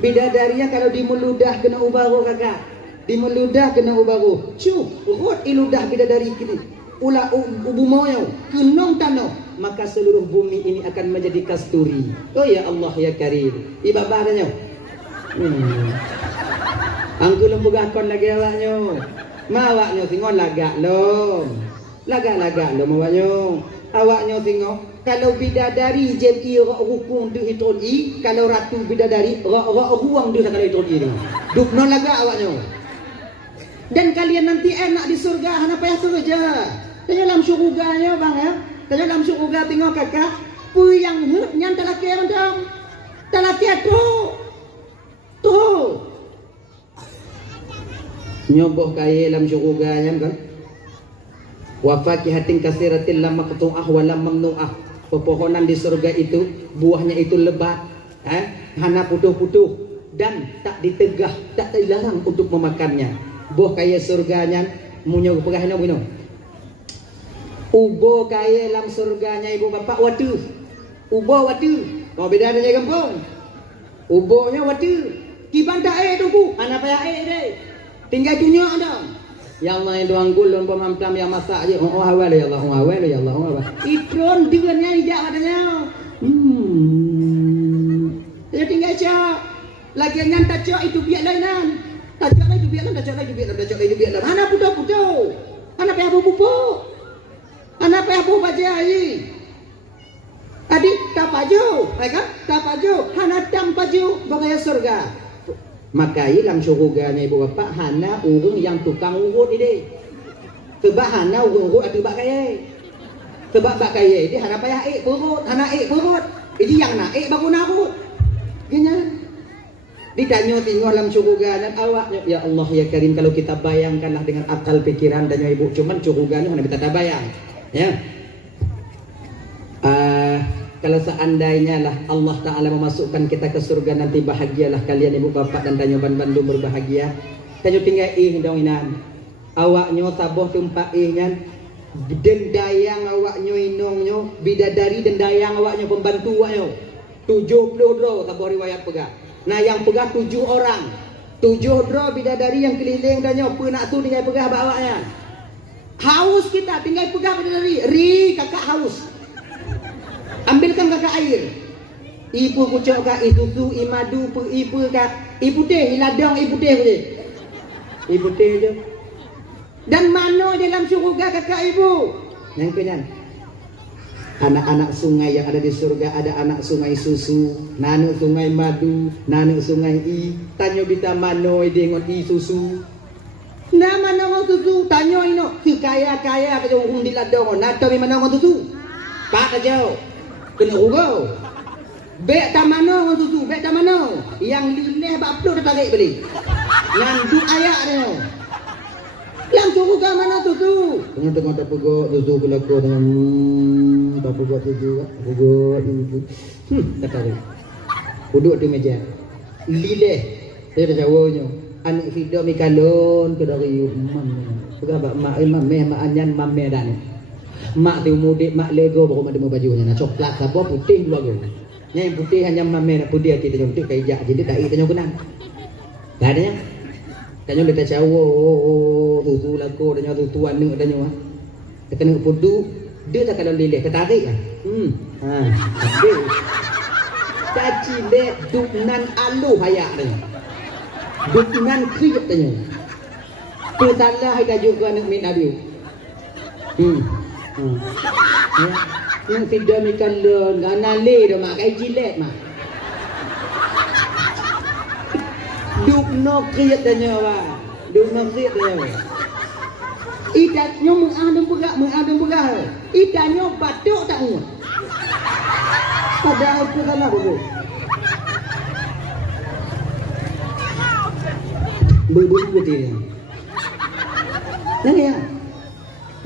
bidadarinya kalau dimeludah kena ubaro kakak. Di meludah kena ubaru rot iludah bidadari kini ula ubu moyo kenong tano maka seluruh bumi ini akan menjadi kasturi. Oh ya Allah ya Karim ibabahnya angku lembugah kon lagi awaknya mawaknya tengok lagak lo awaknya tengok kalau bidadari JMI hukum tu itoni kalau ratu bidadari ruang tu kalau itoni duk non lagak awaknya. Dan kalian nanti enak di surga, hana payah surga. Tanya dalam surganya bang ya. Tanya dalam surga tengok kakak. Puyang nyan talaki yang dong. Talaki tu. Nyoboh kaya dalam surganya kan. Wa fakihatin kasiratin lam maqtu'ah wa lam mamnu'ah. Pepohonan di surga itu buahnya itu lebat, hana putuh-putuh dan tak ditegah, tak dilarang untuk memakannya. Boh kaya surganya munyo pegahna buno. Ubo kaya dalam surganya ibu bapak watu. Ubo watu. Mau beda dengan kampung. Ubonya watu. Kibanta tu bu. Ana payah deh. Tinggal dunia ada. Ya Allah doang gulun pemamplam yang masak je. Oh awal ya Allah, awal. Itron dengannya ijak katanya. Dia tinggal cak. Lagi nyantar cak itu biar lainan. Tajak lagi biarlah. Hana puto. Hana payah pupu. Hana payah pupu bajai. Adik tapajo, kan? Tapajo. Hana tampajo bagaya surga. Maka dalam surganya ibu bapak hana urung yang tukang urut ini. Sebab hana urut atau bak kaya. Sebab bak kaya ini hana payah perut, hana perut. Ini yang nak baru narut. Gini. Ditanya tengok dalam surga dan awaknya ya Allah ya Karim kalau kita bayangkanlah dengan akal pikiran dan ibu cuman surganya mana kita tak bayang ya. Kalau seandainya lah Allah Ta'ala memasukkan kita ke surga nanti bahagialah kalian ibu bapak dan Tanyo Bandung berbahagia. Tanyo tinggal dong inan awaknya taboh tumpak nyan dendayang awaknya inongnya bidadari dendayang awaknya pembantu awaknya 70 dro taboh riwayat pegah. Nah yang pegah 7 orang 7 dro bidadari yang keliling dan nyopo nak tu tinggal pegah bawanya. Haus kita tinggal pegah bidadari. Kakak haus. Ambilkan kakak air. Ibu kucok kak itu tu imadu ibu kak ibu teh hiladong ibu teh je. Ibu teh je. Dan mana dalam surga kakak ibu? Yang kenyan. Anak-anak sungai yang ada di surga ada anak sungai susu, nanu sungai madu, nanu sungai i. Tanyo bita mano dengot i susu. Nama orang susu tanya ino si kaya-kaya ke orang di ladang nak tahu mana orang susu. Pak aja. Kena ugo. Bek tamano orang susu, bek tamano. Yang lilih bab upload tarik beli. Yang du ayak dia. Yang suruh ke mana susu? Tengah-tengah tak pegok susu kelako dengan tak pegok susu, pegok susu. Tak tarik. Duduk di meja. Lilih. Saya dah jawabnya. Anak video mi kalon ke dari mam. Pegabak mak meh mak anyan mam meh dan. Mak tu mudik mak lego baru mak demo bajunya nak coklat apa putih dua go. Yang putih hanya mam meh putih hati tanya putih kai jak jadi tak tanya kenang. Tak adanya. Tanya dia cawo tu lagu tanya tu tuan ni tanya. Dia kena pudu dia tak kalau leleh ketarik ah. Ha. Caci le duknan alu hayak dia. Dukungan kriuk tanya. Tersalah kita juga nak min abi. Ya. Yang tidak mikan le nganale dah mak kai jilet mak. Dukno kriuk tanya wa. Dukno kriuk tanya. Idatnya mengadem berak. Idatnya batuk tak ngut. Padahal tersalah betul. Berburu dia. Yang ya.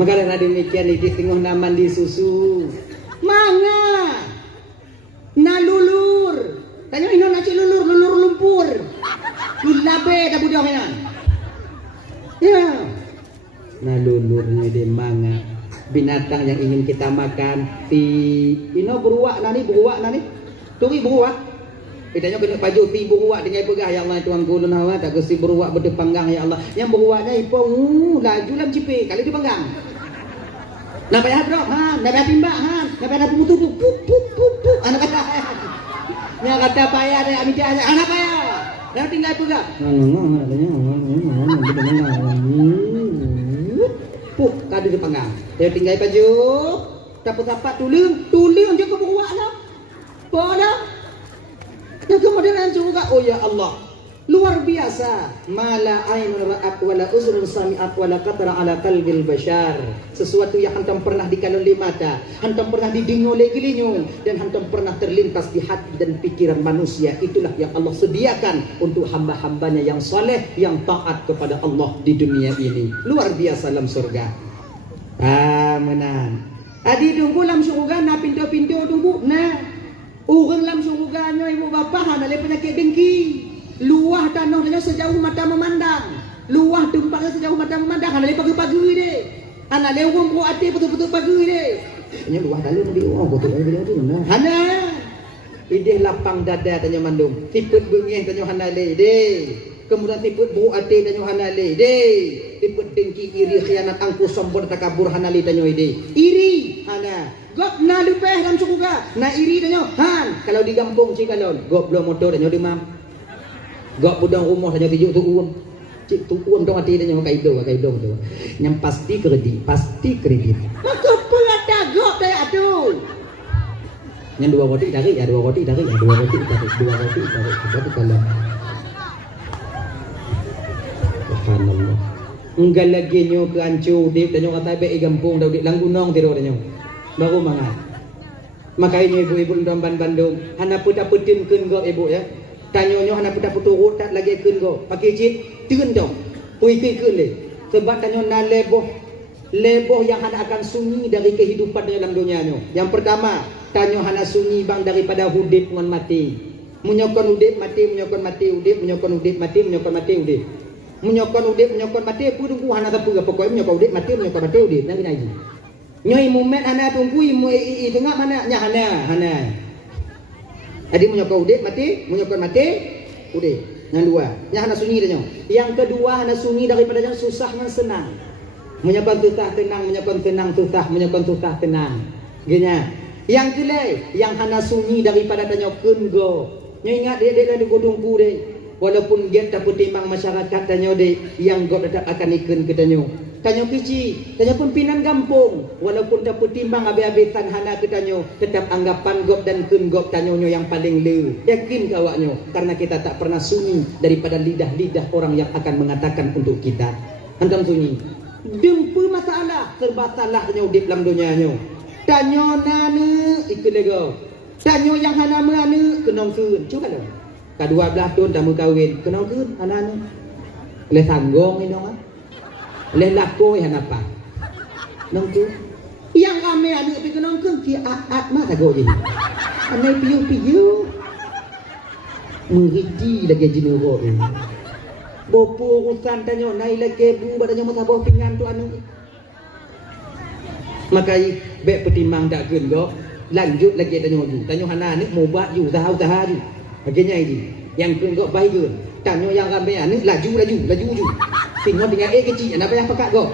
Maka ada demikian di tengah naman di susu. Manga. Nalulur. Tanya ino nasi lulur lumpur. Lulabe dah budak ya. Ya. Nalulurnya di manga. Binatang yang ingin kita makan. Ino beruak nani. Turi beruak. Kitanya kena baju pi beruak dengan pegah ya Allah tuan kulun hawa tak kesi beruak berdepanggang ya Allah. Yang beruaknya ipong laju lam cipe kali dipanggang. Nak payah drop ha, nak payah timbak ha, nak payah putu pup. Anak kata. Yang kata payah dia ambil dia anak payah. Dah tinggal pegah. Pup kali dipanggang. Dia tinggal baju. Dapat tulung je ke beruak lah. Boleh. Dan kemudian juga oh ya Allah luar biasa mala ainun ra'at wala uzrun sami'at wala qatara ala qalbil bashar sesuatu yang hantam pernah dikalon di mata hantam pernah didengar oleh telinga dan hantam pernah terlintas di hati dan pikiran manusia itulah yang Allah sediakan untuk hamba-hambanya yang saleh yang taat kepada Allah di dunia ini luar biasa dalam surga menang adi tunggu dalam surga na pintu-pintu tunggu nah orang dalam surganya ibu bapa ada penyakit dengki. Luah tanahnya sejauh mata memandang. Luah tempatnya sejauh mata memandang. Ada pagi-pagi dia. Anak dia orang buat hati betul-betul pagi dia. Ini luah dalam dia orang betul dia tu mana? Hana. Idih lapang dada tanya mandum. Tiput bengih tanya hana le de. Kemudian tiput buat hati tanya hana le de. Tiput dengki iri khianat angku sombong takabur hana le tanya ide. Iri hana. Gop na lupeh dalam surga. Na iri tanya. Han, kalau di kampung Cikalon, gop belum motor tanya demam. Gop budang rumah tanya tujuk tu uang. Cik tu uang dong hati tanya kaido tu. Yang pasti kredit. Maka pelata gop tanya atu. Yang dua roti tarik. Sebab kalau subhanallah. Enggal lagi nyo ke ancu dik tanya kata be kampung dak langgunong tiro tanya. Baru mangat. Makanya ibu-ibu dalam Bandung, hana puta putin keun go ibu ya. Tanyonyo hana puta puturut tak lagi keun go. Pakai cit teun dong. Pui keun le. Sebab tanyo na leboh yang hana akan sunyi dari kehidupan dalam dunianya. Yang pertama, tanyo hana sunyi bang daripada hudip ngan mati. Menyokon udip mati, menyokon mati udip, menyokon udip mati, menyokon mati udip. Menyokon udip, menyokon mati, pudungku hana tapu pokoknya menyokon udip mati, menyokon mati udip. Nang lagi. Nyoi mumet hana tunggu imu tengah mana nya hana. Adi menyokong udip mati, menyokong mati udip. Yang dua, nya hana sunyi dah nyo. Yang kedua hana sunyi daripada yang susah yang senang. Menyokong susah tenang, menyokong tenang susah, menyokong susah tenang. Genya. Yang kelai, yang hana sunyi daripada tanya kungo. Nyo ingat dia di godongku deh. Walaupun dia tak pertimbang masyarakat tanya deh, yang god tetap akan ikun ke tanyo. Tanyo kecil, tanyo pun pinan kampung. Walaupun tak pertimbang habis-habisan hana ke tanyo, tetap anggapan gop dan kun gop tanyonyo yang paling le. Yakin ke awaknyo? Karena kita tak pernah sunyi daripada lidah-lidah orang yang akan mengatakan untuk kita. Hantam sunyi. Dempu masalah serba salahnya di dalam dunianya. Tanya nana ikut lego. Tanya yang hana mana kenong keun. Coba dah. Kedua belah tahun dah kahwin, kenong keun anak-anak. Le sanggong ni dong ah. Le lako yang apa? Nong keun. Yang kami anak pergi kenong keun ki at mah tak go je. Anai piu-piu. Menghiti lagi jenuro ni. Bopo urusan tanya nai lagi bu badanya masabah pinggan tu anu. Makai bek pertimbang tak keun go. Lanjut lagi tanya hana ni mau buat you usaha you. Akhirnya ini yang keun go baik keun. Tanya yang ramai ni laju. Tengok dengan kecil apa yang pakak go.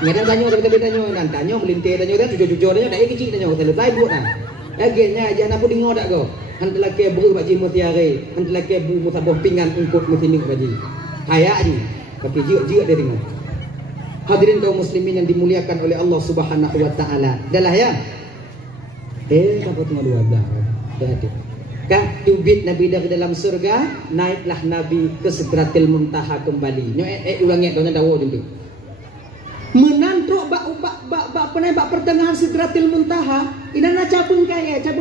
Ngadang tanya tapi tanya dan tanya melintir tanya dah jujur tanya dah kecil tanya selesai buat dah. Akhirnya jangan apa dengar tak go. Hantalah ke buru bak jimu tiare, hantalah ke bu musabah pinggan ungkut musini baji. Hayak ni. Tapi jiut dia dengar. Hadirin kaum muslimin yang dimuliakan oleh Allah Subhanahu wa taala. Dahlah ya. Sampai tengah 12. Hati. Kan tubit Nabi dari dalam surga, naiklah Nabi ke Sidratil Muntaha kembali. Nyo ulangi donya dawo jumpi. Menantruk bak pertengahan Sidratil Muntaha, inana cabung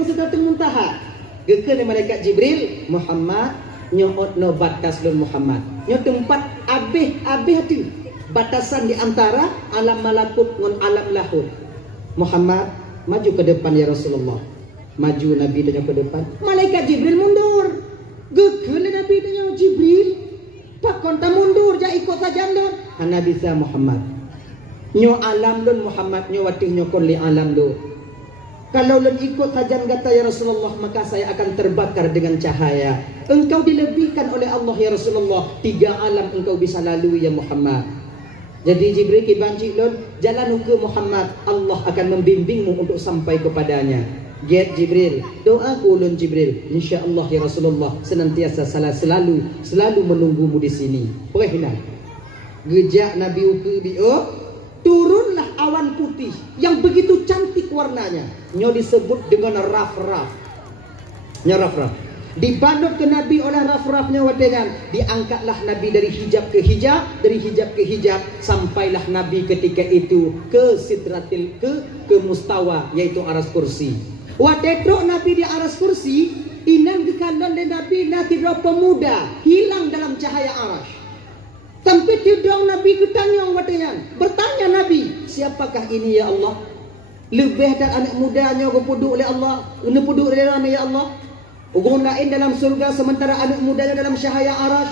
Sidratil Muntaha. Gekeun malaikat Jibril, Muhammad nyoot no batas lun Muhammad. Nyo tempat abih hati. Batasan di antara alam malakut dengan alam lahut. Muhammad maju ke depan ya Rasulullah. Maju Nabi tanya ke depan. Malaikat Jibril mundur. Gekeun Nabi tanya Jibril. Pak konta mundur ja ikut saja ndon. Ana bisa Muhammad. Nyo alam lun Muhammad nyo watih nyo kon li alam do. Kalau lun ikut sajan kata ya Rasulullah, maka saya akan terbakar dengan cahaya. Engkau dilebihkan oleh Allah ya Rasulullah. 3 alam engkau bisa lalui ya Muhammad. Jadi Jibril kibanci lun, jalan ke Muhammad, Allah akan membimbingmu untuk sampai kepadanya. Get Jibril, doa ulun Jibril, insyaallah ya Rasulullah senantiasa selalu menunggumu di sini. Perhina. Gejak Nabi uku bio, turunlah awan putih yang begitu cantik warnanya. Nyo disebut dengan raf-raf. Nya raf-raf. Dibandut ke Nabi oleh raf-rafnya wadengan. Diangkatlah Nabi dari hijab ke hijab, dari hijab ke hijab, sampailah Nabi ketika itu ke sidratil ke mustawa, yaitu aras kursi. Wadetrok Nabi di aras kursi, inan kekalan dan Nabi nanti pemuda hilang dalam cahaya aras. Sampai tidang Nabi ketanya wadengan. Bertanya Nabi, siapakah ini ya Allah? Lebih dan anak mudanya berpuduk oleh Allah, berpuduk oleh Allah ya Allah. Orang lain dalam surga sementara anak mudanya dalam cahaya arash.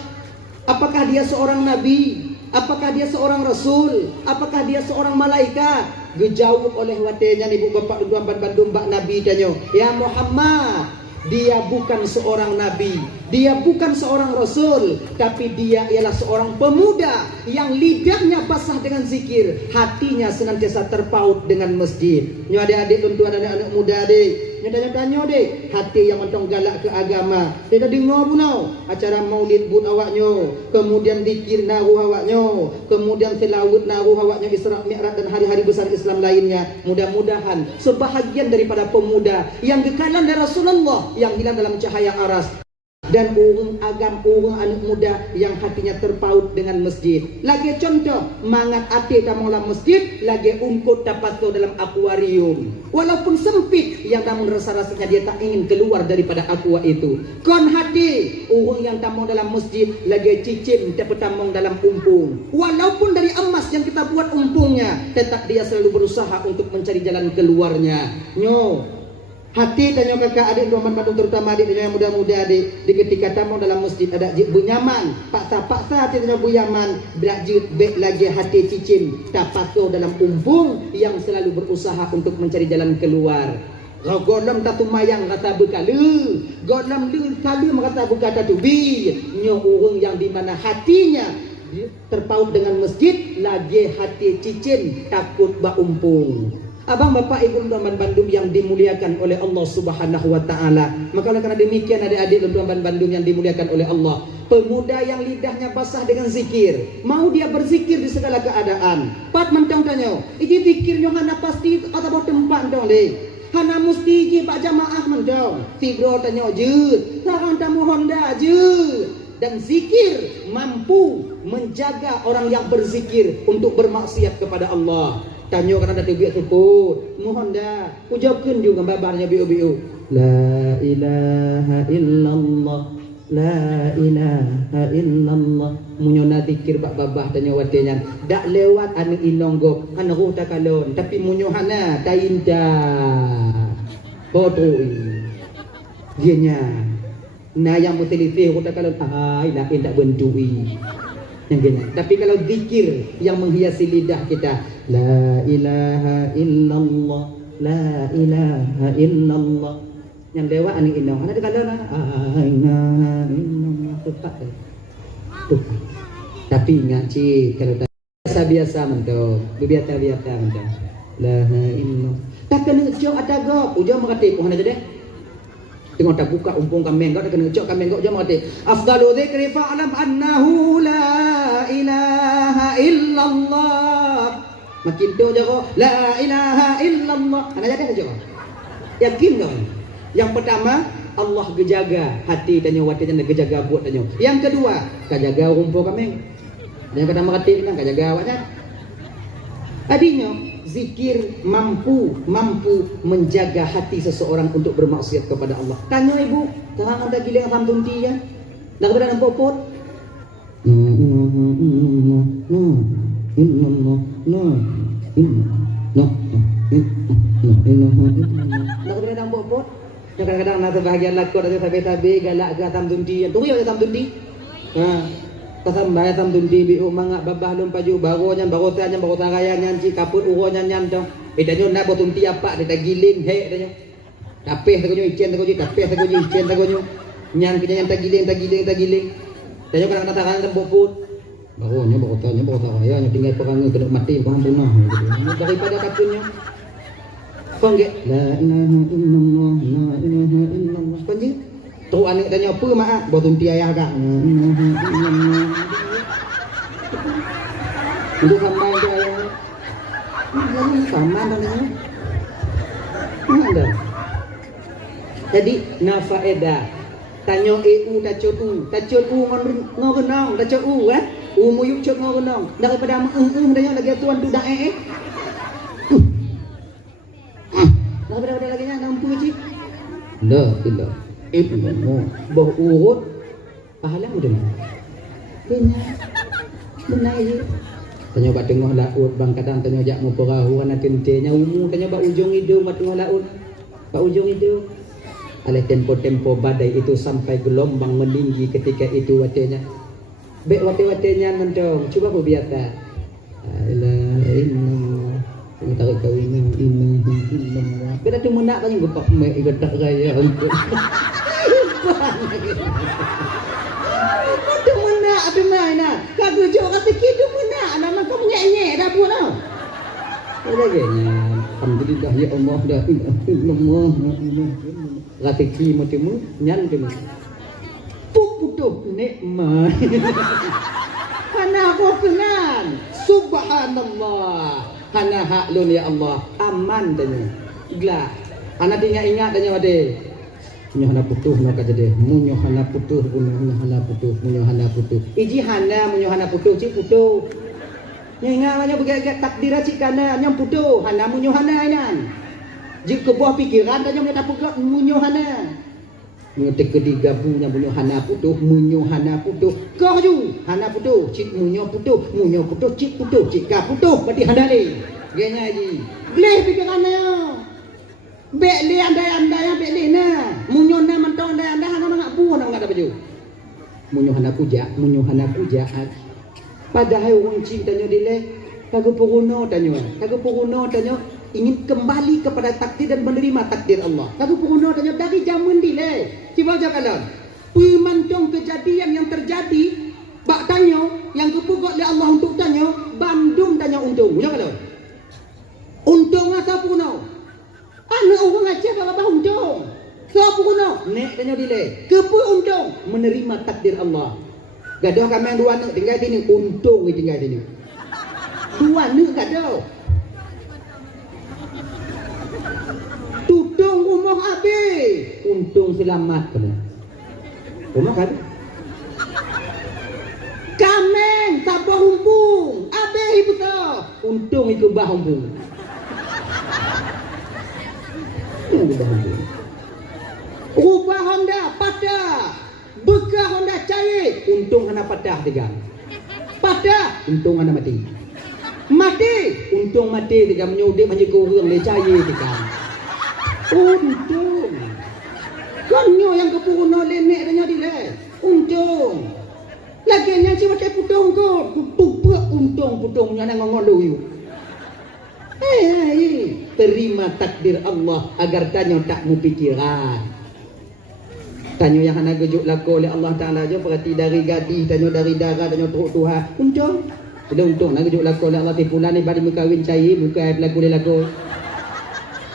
Apakah dia seorang nabi? Apakah dia seorang rasul? Apakah dia seorang malaikat? Dijawab oleh watenya ibu bapak tuan Bandung bak Nabi tanya, ya Muhammad, dia bukan seorang nabi, dia bukan seorang rasul, tapi dia ialah seorang pemuda yang lidahnya basah dengan zikir, hatinya senantiasa terpaut dengan masjid. Nyo adik-adik tuan anak-anak muda adik, nyo tanya-tanya dek, hati yang mentong galak ke agama. Dia dah dengar pun tau acara maulid bud awaknyo, kemudian zikir naruh awaknyo, kemudian selawat naruh awaknyo, Isra Mi'raj dan hari-hari besar Islam lainnya. Mudah-mudahan sebahagian daripada pemuda yang kekalan dari Rasulullah yang hilang dalam cahaya aras, dan orang anak muda yang hatinya terpaut dengan masjid. Lagi contoh, mangat hati kamu dalam masjid, lagi ungkut dapat tu dalam akuarium. Walaupun sempit, yang namun rasa-rasanya dia tak ingin keluar daripada aqua itu. Kon hati, orang yang tamu dalam masjid, lagi cicim dapat tamung dalam umpung. Walaupun dari emas yang kita buat umpungnya, tetap dia selalu berusaha untuk mencari jalan keluarnya. Hati tanya kakak adik Roman Bandung, terutama adik yang muda-muda adik, di ketika tamu dalam masjid ada bu nyaman, paksa tanya bu nyaman, berajut bek lagi hati cicim tapato dalam umpung yang selalu berusaha untuk mencari jalan keluar. Godam tatu mayang kata bekalu, godam kalu kata buka tatu bi, nyo urung yang di mana hatinya terpaut dengan masjid, lagi hati cicim takut ba umpung. Abang bapak ibu tuan Bandung yang dimuliakan oleh Allah Subhanahu wa taala. Maka oleh karena demikian adik-adik tuan Bandung yang dimuliakan oleh Allah, pemuda yang lidahnya basah dengan zikir, mau dia berzikir di segala keadaan. Pat mentang tanya, iki zikirnya hana pasti atau tempat dong le. Hana mesti je pak jamaah mentang. Tigro tanya je, sarang tamu Honda je. Dan zikir mampu menjaga orang yang berzikir untuk bermaksiat kepada Allah. Tanya kan ada biak sebut. Mohon dah. Ucapkan juga babarnya biu-biu. La ilaha illallah. La ilaha illallah. Munyona zikir bak babah tanya watenya. Dak lewat anu inonggo. Anu ruh takalon. Tapi munyohana tainda. Bodoh. Dianya. Nah yang mutiliti ruh takalon. Ai nak indak bentui. Yang gini. Tapi kalau zikir yang menghiasi lidah kita, la ilaha illallah, la ilaha illallah. Yang lewat ani inong, ana kalau na, tepat. Tepat. Tapi ingat cik, kalau biasa mentok, biasa mentok. La ilaha illallah. Tak kena jauh ada gop, ujung mengerti pohon aja deh. Tengok tak buka umpung kambing kau dah kena ucap kambing kau jangan mati. Afdalu dzikri fa'lam annahu la ilaha illallah. Makin tu je kau la ilaha illallah. Ana jadi saja. Yakin kau? Yang pertama Allah gejaga hati tanya watinya gejaga buat tanya. Yang kedua, kau jaga umpung kambing. Yang pertama kati kan kau jaga awaknya. Adinya zikir mampu menjaga hati seseorang untuk bermaksiat kepada Allah. Tanya ibu, jangan ada giling alhamdulillah ya. Nak berada dalam popot. Nak berada dalam popot. Kadang-kadang nak bahagia lakon ada tabe-tabe galak ke alhamdulillah. Tunggu ya alhamdulillah. Kasam bayar tam dundi biu mangak babah lum paju baronya barotanya barota raya nyanci kaput uronya nyantong edanyo na botunti apa dia giling he edanyo tapeh tagonyo icen tagonyo tapeh tagonyo icen tagonyo nyan kinya yang tagiling danyo kadang natakan temboput baronya barota raya nya tinggal perang kena mati paham punah daripada kapunnya kongge la ilaha illallah la ilaha illallah panji tu anak tanya apa mak botunti ayah kak untuk sampai ke ayah sama tanya ada jadi nafaedah tanya tacut ngogenong tacut muyuk cuk ngogenong daripada tanya lagi tuan tu dah daripada lagi nya nampu cik dah tidak ilmu bah urut pahala udah benar ini tanya bak tengah laut bang kadang tanya jak mu perahu ana tentenya umu tanya bak ujung hidung bak tengah laut bak ujung hidung oleh tempo-tempo badai itu sampai gelombang meninggi ketika itu watenya bek wate-watenya mentong cuba ku biata la ilaha ini tarik kawin ini beda tu menak tanya gepak mek gedak gaya untuk tu menak tu mana kau jauh kata kitu menak nama kau nyek-nyek dah pun tau lagi alhamdulillah ya Allah dah illallah ratiki mutimu nyan tu puputuh nikmat karena aku kenal subhanallah hana haklun ya Allah aman tanya gila anak ingat tanya wade munyo hana putuh nak jadi munyo hana putuh iji hana munyo hana putuh cik putuh ingat hanya begitu takdir cik kana hanya putuh hana munyo hana inan jika buah pikiran tanya munyo tak putuh munyo hana ngetik ketiga punya munyo hana putuh kau ju hana putuh cik munyo putuh cik putuh cik ka putuh berarti hana ni genya ji bleh pikirannya bek le andai bek le na munyo na mantau andai hana ngak buah nang ada baju munyo hana puja padahal wong cik tanya dile kagak puruno tanya ingin kembali kepada takdir dan menerima takdir Allah. Kagak puruno tanya dari zaman dile coba jakalan pemantong kejadian yang terjadi bak tanya yang kepugak oleh Allah untuk tanya bandung tanya untung jakalan untung apa puno anak orang aja apa untung siapa puno nek tanya dile kepu untung menerima takdir Allah gaduh kami yang dua anak tinggal sini untung tinggal sini dua anak gaduh tudung rumah habis untung selamat kena rumah habis humpung. Abeh ibu tahu. Untung itu bah humpung. Rubah Honda patah. Bekah Honda cair. Untung hana patah tegang. Patah. Untung hana mati. Mati. Untung mati tegang. Menyudik menyekurang dia cair tegang. Untung. Konyo yang kepurun oleh nek tanya dia. Untung. Lagian yang si macam putung ko. Untung putungnya nang ngolu you. Terima takdir Allah agar tanyo tak mu pikiran. Tanyo yang hana gejuk laku oleh Allah Ta'ala je perhati dari gadis, tanyo dari darah, tanyo teruk Tuhan. Untung. Sudah untung nak gejuk laku oleh Allah tipulan ni bagi muka kawin cair, muka laku dia laku.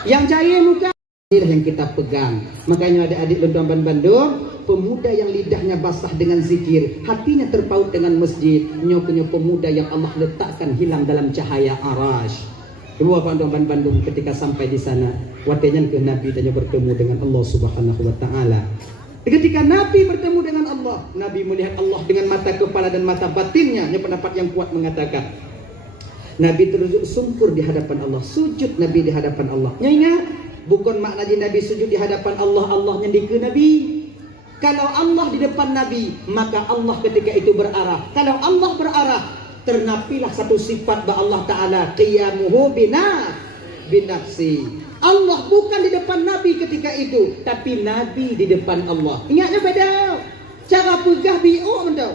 Yang cair muka inilah yang kita pegang. Makanya adik-adik tuan-tuan Bandung, pemuda yang lidahnya basah dengan zikir, hatinya terpaut dengan masjid, nyo pemuda yang Allah letakkan hilang dalam cahaya arash. Ibu bapak tuan Bandung ketika sampai di sana, watenya ke Nabi tanya bertemu dengan Allah Subhanahu wa taala. Ketika Nabi bertemu dengan Allah, Nabi melihat Allah dengan mata kepala dan mata batinnya. Ini pendapat yang kuat mengatakan Nabi terus sungkur di hadapan Allah, sujud Nabi di hadapan Allah. Ingat, bukan maknanya Nabi sujud di hadapan Allah, Allahnya di ke Nabi. Kalau Allah di depan Nabi, maka Allah ketika itu berarah. Kalau Allah berarah, ternapilah satu sifat ba Allah Ta'ala, qiyamuhu binafsi. Allah bukan di depan Nabi ketika itu, tapi Nabi di depan Allah. Ingatnya beda. Cara pegah bi'u mentau.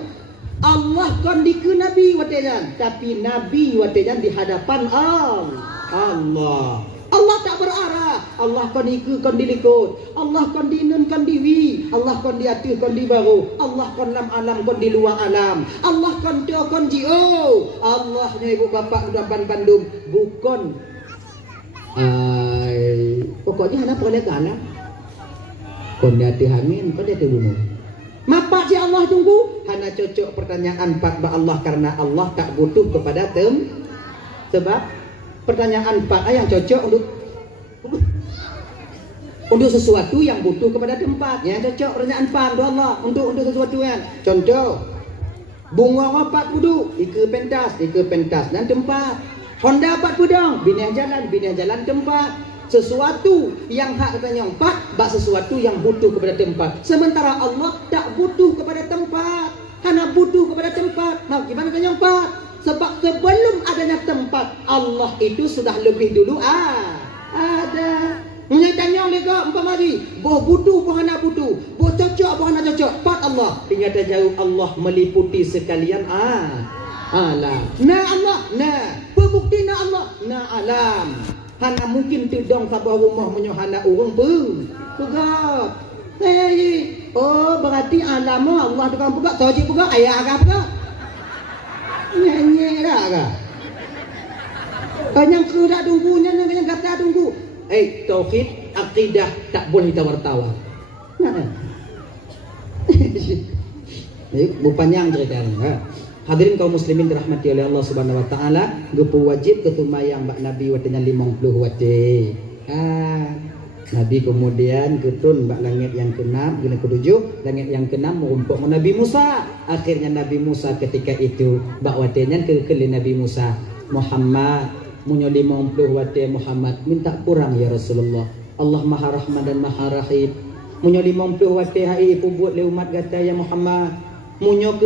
Allah kon di ke Nabi watejan, tapi Nabi watejan di hadapan Allah. Allah tak berarah. Allah kon iku kon dilikut. Allah kon dinun kon diwi. Allah kon di atas kon di baru. Allah kon lam alam kon di luar alam. Allah kon teo kon jio. Allahnya ibu bapak udapan Bandung bukan pokoknya hana boleh kalah. Kon dia angin, kon dia bunga. Mapa si Allah tunggu? Hana cocok pertanyaan pak ba Allah karena Allah tak butuh kepada sebab pertanyaan pak yang cocok untuk sesuatu yang butuh kepada tempat. Ya cocok pertanyaan pak do Allah untuk sesuatu kan. Contoh bunga apa kudu ike pentas dan tempat. Honda 4 pudong, binah jalan tempat. Sesuatu yang hak katanya empat, bak sesuatu yang butuh kepada tempat. Sementara Allah tak butuh kepada tempat. Karena butuh kepada tempat. Nah, gimana katanya empat? Sebab sebelum adanya tempat, Allah itu sudah lebih dulu ada. Menyatanya oleh kau empat mari. Boh butuh, boh hana butuh. Boh cocok, boh hana cocok. Empat Allah. Ternyata jauh Allah meliputi sekalian alam. Nah Allah, nah pembukti na Allah, na alam. Hana mungkin tudong sabah rumah menyohana urung pun. Pegak. Oh berarti alam Allah tukang pegak. Tahu cik pegak ayah agak pegak. Nyanyi dah agak. Kanyang kedak tunggunya, kanyang kata tunggu. Tauhid akidah tak boleh tawar-tawar. Nah. Bu panjang ceritanya. Hadirin kaum muslimin dirahmati oleh Allah Subhanahu wa taala, gepu wajib ketumayang bak Nabi watenya 50 wate. Nabi kemudian ketun bak langit yang ke-6, guna ke-7, langit yang ke-6 merumpuk Nabi Musa. Akhirnya Nabi Musa ketika itu bak watenya ke Nabi Musa, Muhammad munyo 50 wate Muhammad, minta kurang ya Rasulullah. Allah Maha Rahman dan Maha Rahim. Munyo 50 wate hai pubut le umat gata ya Muhammad. Munyo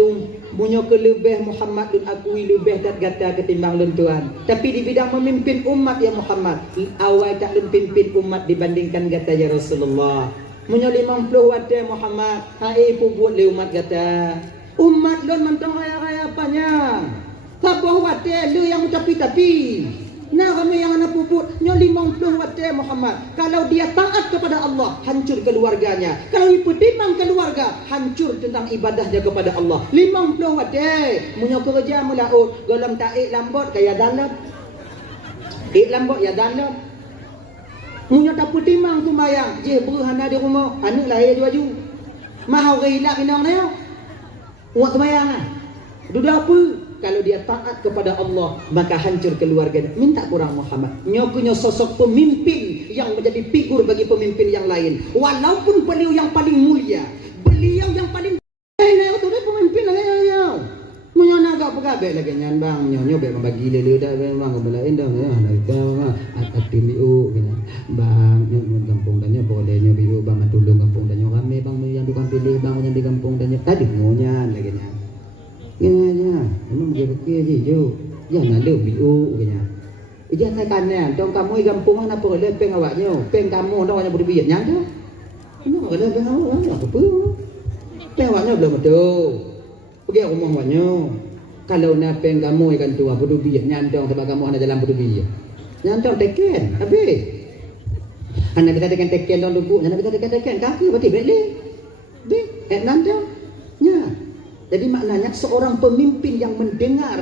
ke lebih Muhammad dan akui lebih dat gata ketimbang lentuan. Tapi di bidang memimpin umat ya Muhammad, awal tak pimpin umat dibandingkan gata ya Rasulullah. Munyo 50 wate Muhammad, hai pubut le umat gata. Umat lon mentong raya-raya panjang. Sabah wate lu yang tapi. Nah kami yang anak puput nyo 50 wate Muhammad. Kalau dia taat kepada Allah, hancur keluarganya. Kalau dipertimbang keluarga, hancur tentang ibadahnya kepada Allah. 50 wate munyo kerja mulaut golem taik lambot kaya dalam. Lambot ya dalam. Munyo tak pertimbang sembayang, je berhana di rumah, anak lahir di baju. Mahau gilak inang neo. Buat sembayang ah. Duda apa? Kalau dia taat kepada Allah, maka hancur keluarganya. Minta kurang Muhammad. Nyokunya sosok pemimpin yang menjadi figur bagi pemimpin yang lain. Walaupun beliau yang paling mulia, beliau yang paling pemimpin lah ya. Munyo naga gabe lagi nyan bang nyonyo be bagi lele dah memang belain dah nah kita atimiu kena bang nyon kampung danyo boleh nyo biu bang tulung kampung danyo rame bang yang tukang pilih bang yang di kampung danyo tadi ngonyan lagi nyan nya emang begitu je jo ya nalo biu kena ijan saya kanan dong kamu di kampung apa boleh peng awaknya peng kamu dong hanya berbiak nyan tu ini boleh peng awak apa peng awaknya belum ada pergi rumah awaknya kalau nak peng kamu ikan tua bodoh biak nyantong sebab kamu ada dalam bodoh biak nyantong teken habis anak kita teken dong lugu anak kita teken kaki berarti balik nyantong ya jadi maknanya seorang pemimpin yang mendengar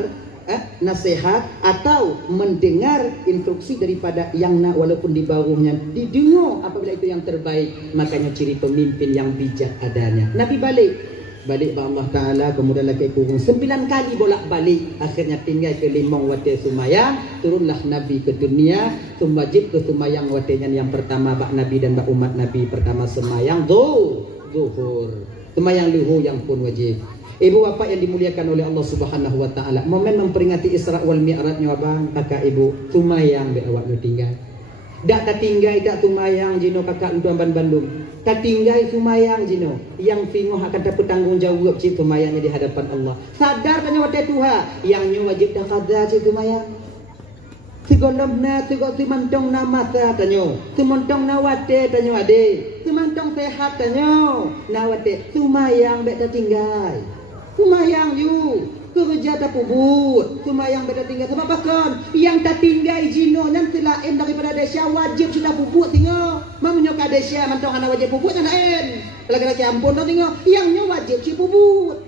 nasihat atau mendengar instruksi daripada yang nak walaupun di bawahnya didengar apabila itu yang terbaik makanya ciri pemimpin yang bijak adanya. Nabi balik Allah Ta'ala kemudian lagi kurung 9 kali bolak-balik akhirnya tinggal ke limong wate sumayang turunlah Nabi ke dunia wajib ke sumayang watenya yang pertama bak Nabi dan bak umat Nabi pertama semayang zuhur semayang luhur yang pun wajib. Ibu bapa yang dimuliakan oleh Allah Subhanahu wa taala, momen memperingati Isra wal Mi'rajnya abang, kakak ibu, tumayang be awak nu tinggal. Dak katinggai dak tumayang jino kakak uduan Bandung. Katinggai tumayang jino yang pingoh akan dapat tanggung jawab cik tumayangnya di hadapan Allah. Sadar tanya wate Tuhan, yang nyu wajib dah kada cik tumayang. Sigolomna tigo timantong na mata tanyo, timantong na wate tanyo ade, timantong sehat tanyo, na wate tumayang be tinggai. Sumayang you kerja tak pubut sumayang beda tinggal sebab bakon yang tak tinggal jino yang selain daripada desya wajib sudah pubut tinggal mamunyo ka desya mantong ana wajib pubut ana en lagi-lagi ampun dah tinggal yang nyo wajib si pubut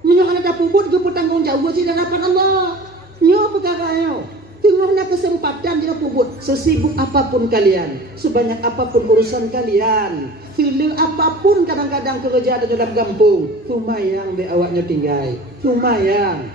munyo ana tak pubut ge tanggung jawab si hadapan Allah nyo perkara nyo tengok nak kesempatan dia pubut sesibuk apapun kalian sebanyak apapun urusan kalian sila apapun kadang-kadang kerja ada dalam kampung sumayang be awaknya tinggal sumayangnya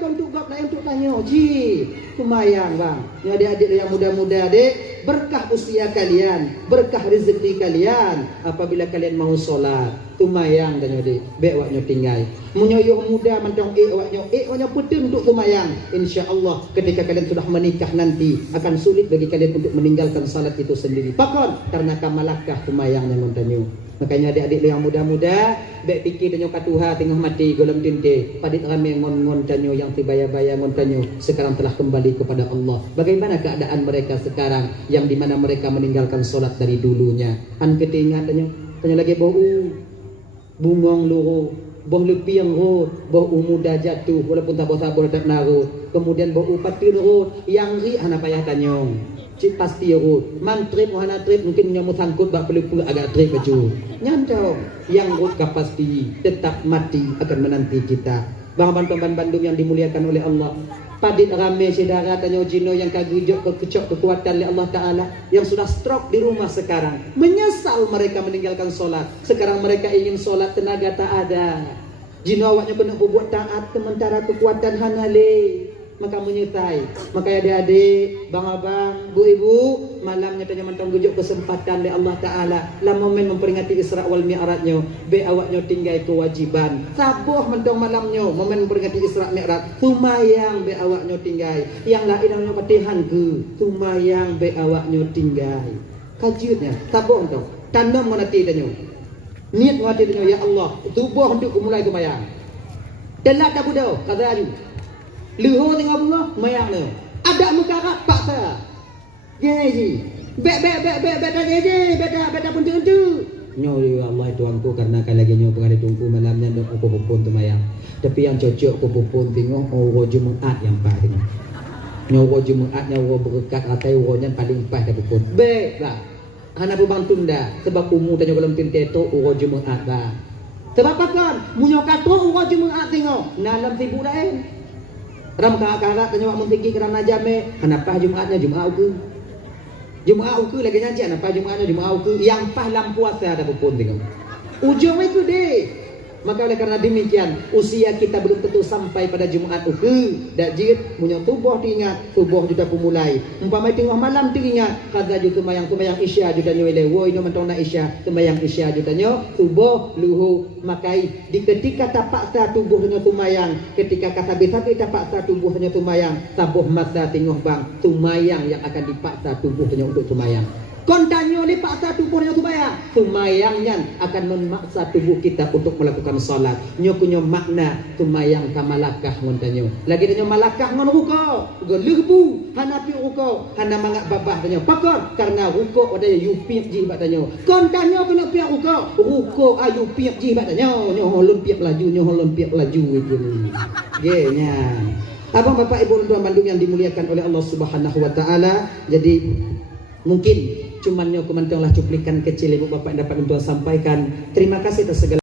untuk gak lain untuk tanya ji sumayang bang ya adik-adik yang muda-muda adik berkah usia kalian berkah rezeki kalian apabila kalian mau solat sumayang dan adik be awaknya tinggal munyoyo muda mantong awaknya putun untuk sumayang insyaallah ketika kalian sudah menikah nanti akan sulit bagi kalian untuk meninggalkan salat itu sendiri pakon karena kamalakah sumayangnya ngontanyo. Makanya adik-adik yang muda-muda baik fikir tanyo katuha tengah mati golem tinte padit rame ngon-ngon tanyo yang tibaya-baya ngon tanyo sekarang telah kembali kepada Allah. Bagaimana keadaan mereka sekarang yang dimana mereka meninggalkan solat dari dulunya? An ketingat tanyo lagi bau bungong luru boh lepiang ro boh muda jatuh walaupun tak sabar tak naru kemudian bau patir ro yang ri hana payah tanyo cik pasti rut mantrip wahana trip mungkin nyamu sangkut bak pelipul agak trip baju nyantau yang rut pasti tetap mati akan menanti kita bang Bandung yang dimuliakan oleh Allah padit rame saudara tanyo jino yang kagujok kekecok kekuatan oleh Allah Ta'ala yang sudah stroke di rumah sekarang menyesal mereka meninggalkan solat sekarang mereka ingin solat tenaga tak ada jino awaknya kena berbuat taat sementara kekuatan hanale maka menyertai maka adik-adik bang abang bu ibu malamnya tanya mantong gujuk kesempatan oleh Allah Ta'ala lah momen memperingati Isra wal Mi'rajnya be awaknya tinggal kewajiban sabuh mantong malamnya momen memperingati Isra Mi'raj sumayang be awaknya tinggal yang lain namanya patihan ke sumayang be awaknya tinggal kajutnya sabuh mantong tanam ngonati tanyo niat ngonati tanyo ya Allah tubuh untuk mulai kemayang telak tak budau kata aju luhur tengah bunga mayang tu ada muka rak paksa gini ji beta je beta pun tu nyo ya Allah tuanku karena kan lagi nyo pengadai tungku malamnya dok aku pun tu mayang tapi yang cocok aku pun tengok oh Jumaat yang pas tengok nyo Jumaat nyo berkat atai wonya paling pas dah pun baik lah hana bang tunda sebab umur tanya dalam tinteto oh Jumaat bah sebab apa kan munyo kato oh Jumaat tengok dalam sibuk lain ram kakak tanya wak mentiki kerana jame kenapa Jumaatnya Jumaat uku lagi nyanyi kenapa Jumaatnya Jumaat uku yang pas lam puasa ada pun tengok ujung itu deh Maka oleh karena demikian, usia kita belum tentu sampai pada Jumaat dak jid punya tubuh diingat, tubuh sudah pemulai. Umpama tengah malam teringat, kaza ju tumayang isya ju danyo ile wo ino mentona isya, tumayang isya ju danyo tubuh luhu makai di ketika tapaksa tubuh danyo tumayang, ketika kata bisa tapaksa tubuh danyo tumayang, tabuh masa tengah bang tumayang yang akan dipaksa tubuh danyo untuk tumayang. Kontanyo dipaksa tubuhnya tumayangnya akan memaksa tubuh kita untuk melakukan salat. Nyo kunyo makna tumayang kamalakah ngontanyo. Lagi danyo malakah ngon ruko, gelirbu hanapi ruko, hana mangak babah danyo. Pakor karena ruko ada yupi ji badanyo. Kontanyo kena piak ruko ayu piak ji badanyo. Nyo holon piak laju itu. Genya. Abang bapak ibu dan bandung yang dimuliakan oleh Allah Subhanahu wa taala. Jadi mungkin cuman nyo kumantonglah cuplikan kecil ibu bapak yang dapat untuk sampaikan. Terima kasih atas segala